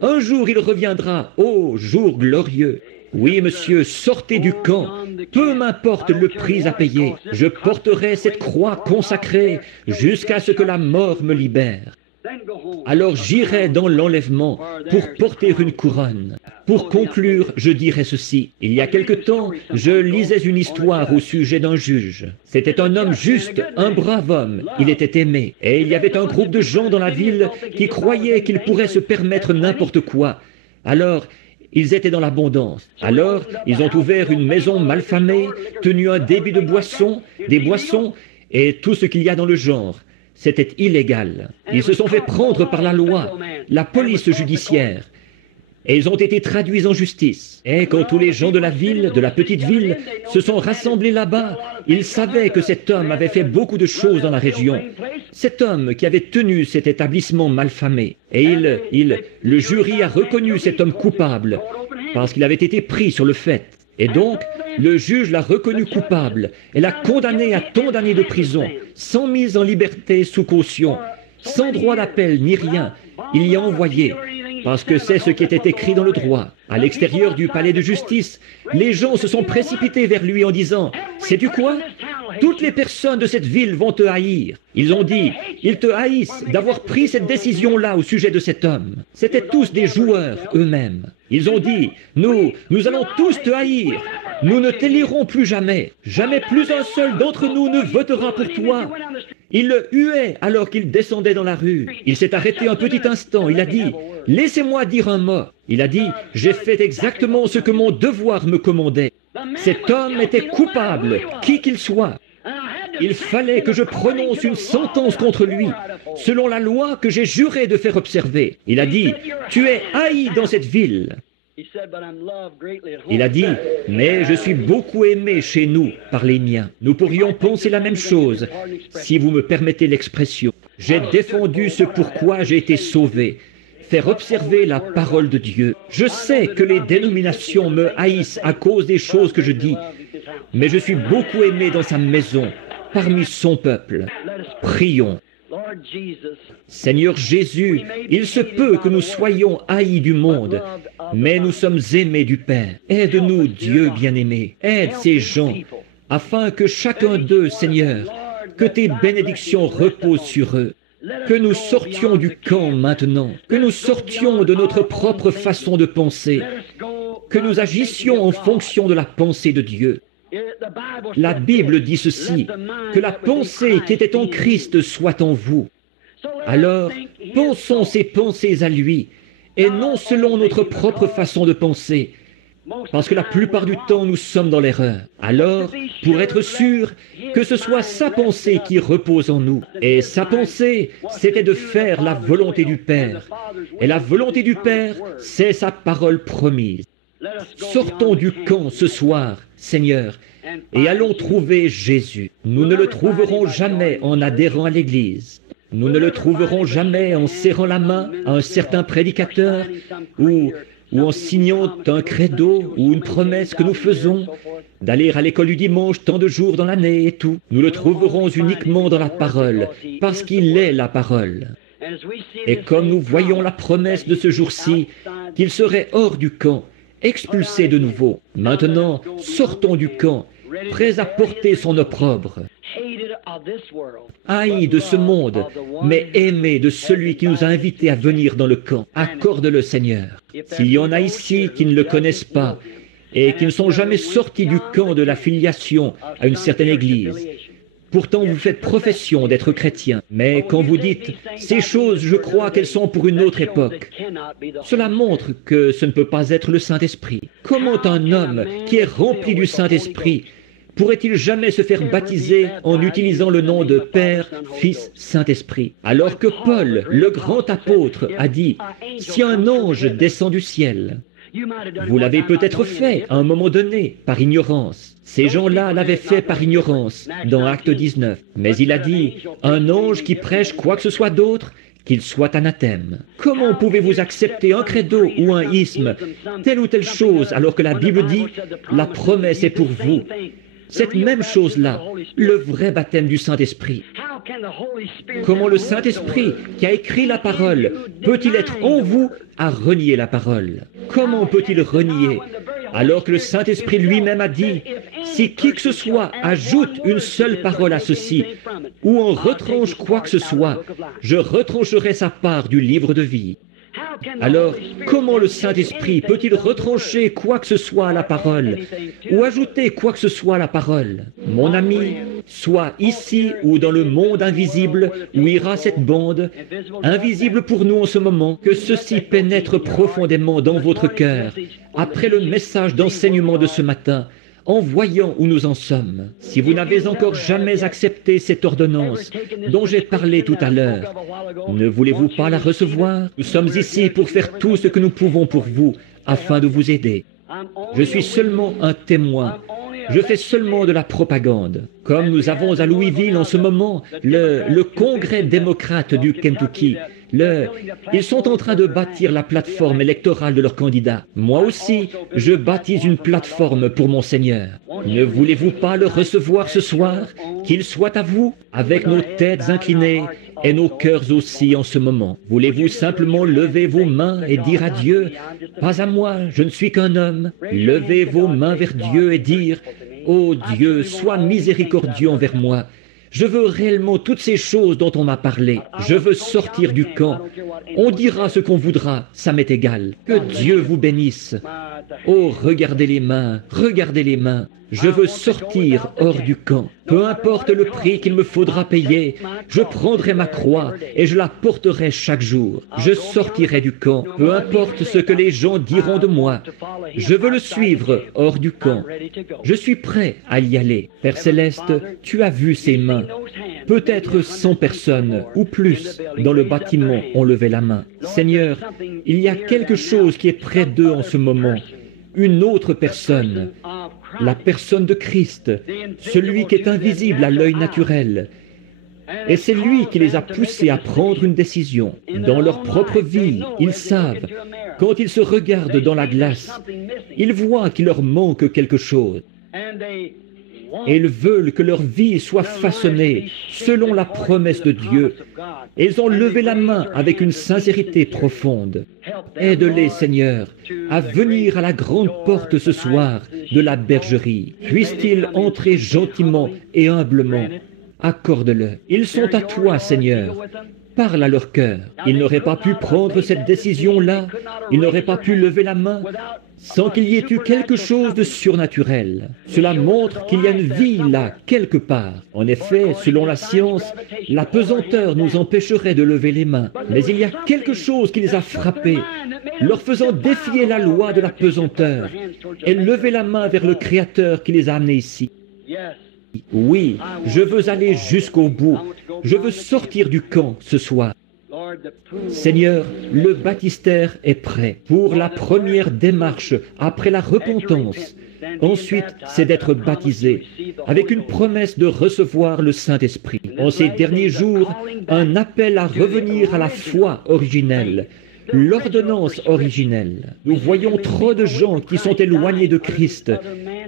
Un jour, il reviendra. Ô jour glorieux. Oui, monsieur, sortez du camp. Peu m'importe le prix à payer. Je porterai cette croix consacrée jusqu'à ce que la mort me libère. Alors j'irai dans l'enlèvement pour porter une couronne. Pour conclure, je dirai ceci. Il y a quelque temps, je lisais une histoire au sujet d'un juge. C'était un homme juste, un brave homme. Il était aimé. Et il y avait un groupe de gens dans la ville qui croyaient qu'ils pourraient se permettre n'importe quoi. Alors, ils étaient dans l'abondance. Alors, ils ont ouvert une maison malfamée, tenu un débit de boissons, des boissons et tout ce qu'il y a dans le genre. C'était illégal. Ils se sont fait prendre par la loi, la police judiciaire. et ils ont été traduits en justice. Et quand tous les gens de la ville, de la petite ville, se sont rassemblés là-bas, ils savaient que cet homme avait fait beaucoup de choses dans la région. Cet homme qui avait tenu cet établissement malfamé. Et le jury a reconnu cet homme coupable, parce qu'il avait été pris sur le fait. Et donc, le juge l'a reconnu coupable et l'a condamné à tant d'années de prison, sans mise en liberté sous caution, sans droit d'appel ni rien. Il y a envoyé, parce que c'est ce qui était écrit dans le droit. À l'extérieur du palais de justice, les gens se sont précipités vers lui en disant « Sais-tu quoi ? Toutes les personnes de cette ville vont te haïr. » Ils ont dit « Ils te haïssent d'avoir pris cette décision-là au sujet de cet homme. » C'étaient tous des joueurs eux-mêmes. Ils ont dit « Nous allons tous te haïr. Nous ne t'élirons plus jamais. Jamais plus un seul d'entre nous ne votera pour toi. » Il le huait alors qu'il descendait dans la rue. Il s'est arrêté un petit instant. Il a dit « Laissez-moi dire un mot. » Il a dit « J'ai fait exactement ce que mon devoir me commandait. » Cet homme était coupable, qui qu'il soit. Il fallait que je prononce une sentence contre lui, selon la loi que j'ai juré de faire observer. Il a dit « Tu es haï dans cette ville. » Il a dit « Mais je suis beaucoup aimé chez nous par les miens. » Nous pourrions penser la même chose, si vous me permettez l'expression. J'ai défendu ce pourquoi j'ai été sauvé. Faire observer la parole de Dieu. Je sais que les dénominations me haïssent à cause des choses que je dis, mais je suis beaucoup aimé dans sa maison, parmi son peuple. Prions. Seigneur Jésus, il se peut que nous soyons haïs du monde, mais nous sommes aimés du Père. Aide-nous, Dieu bien-aimé. Aide ces gens, afin que chacun d'eux, Seigneur, que tes bénédictions reposent sur eux. Que nous sortions du camp maintenant, que nous sortions de notre propre façon de penser, que nous agissions en fonction de la pensée de Dieu. La Bible dit ceci, que la pensée qui était en Christ soit en vous. Alors, pensons ces pensées à lui, et non selon notre propre façon de penser, parce que la plupart du temps nous sommes dans l'erreur. Alors, pour être sûr que ce soit sa pensée qui repose en nous, et sa pensée, c'était de faire la volonté du Père, et la volonté du Père, c'est sa parole promise. Sortons du camp ce soir, Seigneur, et allons trouver Jésus. Nous ne le trouverons jamais en adhérant à l'Église. Nous ne le trouverons jamais en serrant la main à un certain prédicateur ou en signant un credo ou une promesse que nous faisons d'aller à l'école du dimanche tant de jours dans l'année et tout. Nous le trouverons uniquement dans la parole, parce qu'il est la parole. Et comme nous voyons la promesse de ce jour-ci, qu'il serait hors du camp, expulsé de nouveau. Maintenant, sortons du camp, prêts à porter son opprobre. Haï de ce monde, mais aimé de celui qui nous a invités à venir dans le camp. Accorde-le, Seigneur. S'il y en a ici qui ne le connaissent pas et qui ne sont jamais sortis du camp de la filiation à une certaine église, pourtant vous faites profession d'être chrétien, mais quand vous dites « ces choses, je crois qu'elles sont pour une autre époque », cela montre que ce ne peut pas être le Saint-Esprit. Comment un homme qui est rempli du Saint-Esprit pourrait-il jamais se faire baptiser en utilisant le nom de Père, Fils, Saint-Esprit? Alors que Paul, le grand apôtre, a dit « Si un ange descend du ciel », vous l'avez peut-être fait à un moment donné, par ignorance. Ces gens-là l'avaient fait par ignorance, dans Acte 19. Mais il a dit « Un ange qui prêche quoi que ce soit d'autre, qu'il soit anathème. » Comment pouvez-vous accepter un credo ou un isme, telle ou telle chose, alors que la Bible dit « La promesse est pour vous ». Cette même chose-là, le vrai baptême du Saint-Esprit. Comment le Saint-Esprit, qui a écrit la parole, peut-il être en vous à renier la parole? Comment peut-il renier, alors que le Saint-Esprit lui-même a dit, si qui que ce soit ajoute une seule parole à ceci, ou en retranche quoi que ce soit, je retrancherai sa part du livre de vie. Alors, comment le Saint-Esprit peut-il retrancher quoi que ce soit à la parole, ou ajouter quoi que ce soit à la parole? Mon ami, soit ici ou dans le monde invisible, où ira cette bande, invisible pour nous en ce moment, que ceci pénètre profondément dans votre cœur, après le message d'enseignement de ce matin, en voyant où nous en sommes. Si vous n'avez encore jamais accepté cette ordonnance dont j'ai parlé tout à l'heure, ne voulez-vous pas la recevoir? Nous sommes ici pour faire tout ce que nous pouvons pour vous, afin de vous aider. Je suis seulement un témoin. Je fais seulement de la propagande. Comme nous avons à Louisville en ce moment le Congrès démocrate du Kentucky. Ils sont en train de bâtir la plateforme électorale de leur candidat. Moi aussi, je baptise une plateforme pour mon Seigneur. Ne voulez-vous pas le recevoir ce soir? Qu'il soit à vous, avec nos têtes inclinées et nos cœurs aussi en ce moment. Voulez-vous simplement lever vos mains et dire à Dieu, « Pas à moi, je ne suis qu'un homme. » Levez vos mains vers Dieu et dire, « Ô Dieu, sois miséricordieux envers moi. Je veux réellement toutes ces choses dont on m'a parlé. Je veux sortir du camp. On dira ce qu'on voudra, ça m'est égal. Que Dieu vous bénisse. Oh, regardez les mains, regardez les mains. Je veux sortir hors du camp. Peu importe le prix qu'il me faudra payer, je prendrai ma croix et je la porterai chaque jour. Je sortirai du camp, peu importe ce que les gens diront de moi. Je veux le suivre hors du camp. Je suis prêt à y aller. Père Céleste, tu as vu ces mains. Peut-être 100 personnes ou plus dans le bâtiment ont levé la main. Seigneur, il y a quelque chose qui est près d'eux en ce moment. Une autre personne, la personne de Christ, celui qui est invisible à l'œil naturel. Et c'est lui qui les a poussés à prendre une décision. Dans leur propre vie, ils savent, quand ils se regardent dans la glace, ils voient qu'il leur manque quelque chose. Et ils veulent que leur vie soit façonnée selon la promesse de Dieu. Et ils ont levé la main avec une sincérité profonde. Aide-les, Seigneur, à venir à la grande porte ce soir de la bergerie. Puissent-ils entrer gentiment et humblement? Accorde-le. Ils sont à toi, Seigneur. Parle à leur cœur. Ils n'auraient pas pu prendre cette décision-là. Ils n'auraient pas pu lever la main sans qu'il y ait eu quelque chose de surnaturel. Cela montre qu'il y a une vie là, quelque part. En effet, selon la science, la pesanteur nous empêcherait de lever les mains. Mais il y a quelque chose qui les a frappés, leur faisant défier la loi de la pesanteur et lever la main vers le Créateur qui les a amenés ici. Oui, je veux aller jusqu'au bout. Je veux sortir du camp ce soir. Seigneur, le baptistère est prêt pour la première démarche après la repentance. Ensuite, c'est d'être baptisé avec une promesse de recevoir le Saint-Esprit. En ces derniers jours, un appel à revenir à la foi originelle, l'ordonnance originelle. Nous voyons trop de gens qui sont éloignés de Christ,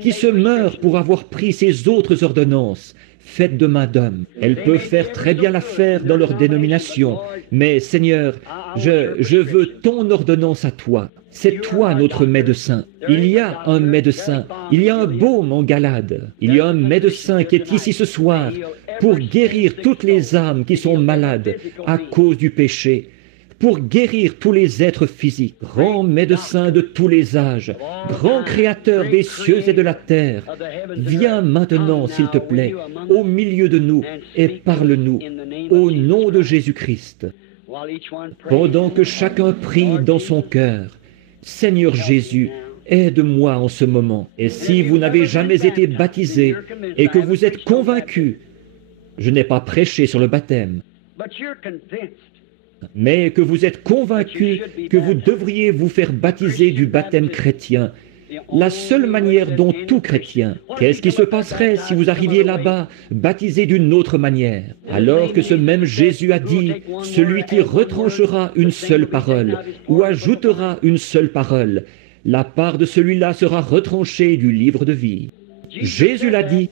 qui se meurent pour avoir pris ces autres ordonnances, faites de main d'homme. Elles peuvent faire très bien l'affaire dans leur dénomination, mais Seigneur, je veux ton ordonnance à toi. C'est toi notre médecin. Il y a un médecin, il y a un baume en Galade. Il y a un médecin qui est ici ce soir pour guérir toutes les âmes qui sont malades à cause du péché, pour guérir tous les êtres physiques, grand médecin de tous les âges, grand créateur des cieux et de la terre. Viens maintenant, s'il te plaît, au milieu de nous et parle-nous, au nom de Jésus-Christ. Pendant que chacun prie dans son cœur, Seigneur Jésus, aide-moi en ce moment. Et si vous n'avez jamais été baptisé et que vous êtes convaincu, je n'ai pas prêché sur le baptême, mais que vous êtes convaincu que vous devriez vous faire baptiser du baptême chrétien, la seule manière dont tout chrétien, qu'est-ce qui se passerait si vous arriviez là-bas, baptisé d'une autre manière? Alors que ce même Jésus a dit, celui qui retranchera une seule parole, ou ajoutera une seule parole, la part de celui-là sera retranchée du livre de vie. Jésus l'a dit,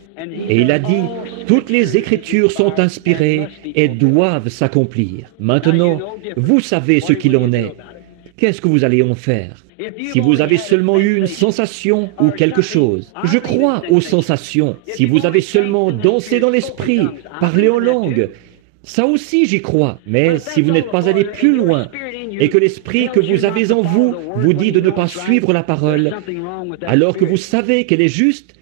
et il a dit, toutes les Écritures sont inspirées et doivent s'accomplir. Maintenant, vous savez ce qu'il en est. Qu'est-ce que vous allez en faire? Si vous avez seulement eu une sensation ou quelque chose, je crois aux sensations. Si vous avez seulement dansé dans l'esprit, parlé en langue, ça aussi j'y crois. Mais si vous n'êtes pas allé plus loin et que l'esprit que vous avez en vous vous dit de ne pas suivre la parole, alors que vous savez qu'elle est juste,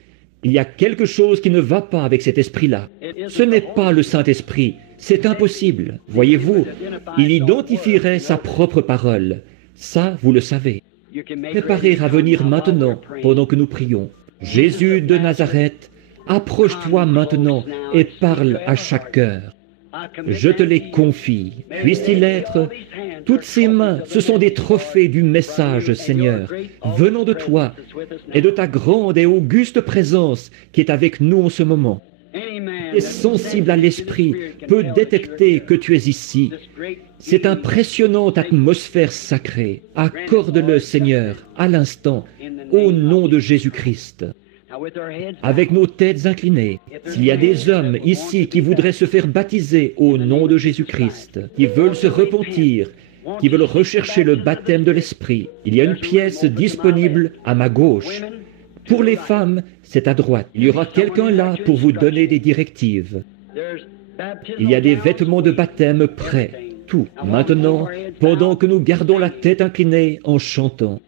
il y a quelque chose qui ne va pas avec cet esprit-là. Ce n'est pas le Saint-Esprit, c'est impossible. Voyez-vous, il identifierait sa propre parole. Ça, vous le savez. Préparez à venir maintenant, pendant que nous prions. Jésus de Nazareth, approche-toi maintenant et parle à chaque cœur. Je te les confie. Puisse-t-il être? Toutes ces mains, ce sont des trophées du message, Seigneur, venant de toi et de ta grande et auguste présence qui est avec nous en ce moment. Et sensible à l'esprit peut détecter que tu es ici. Cette impressionnante atmosphère sacrée, accorde-le, Seigneur, à l'instant, au nom de Jésus-Christ. Avec nos têtes inclinées, s'il y a des hommes ici qui voudraient se faire baptiser au nom de Jésus-Christ, qui veulent se repentir, qui veulent rechercher le baptême de l'Esprit, il y a une pièce disponible à ma gauche. Pour les femmes, c'est à droite. Il y aura quelqu'un là pour vous donner des directives. Il y a des vêtements de baptême prêts, tout. Maintenant, pendant que nous gardons la tête inclinée en chantant,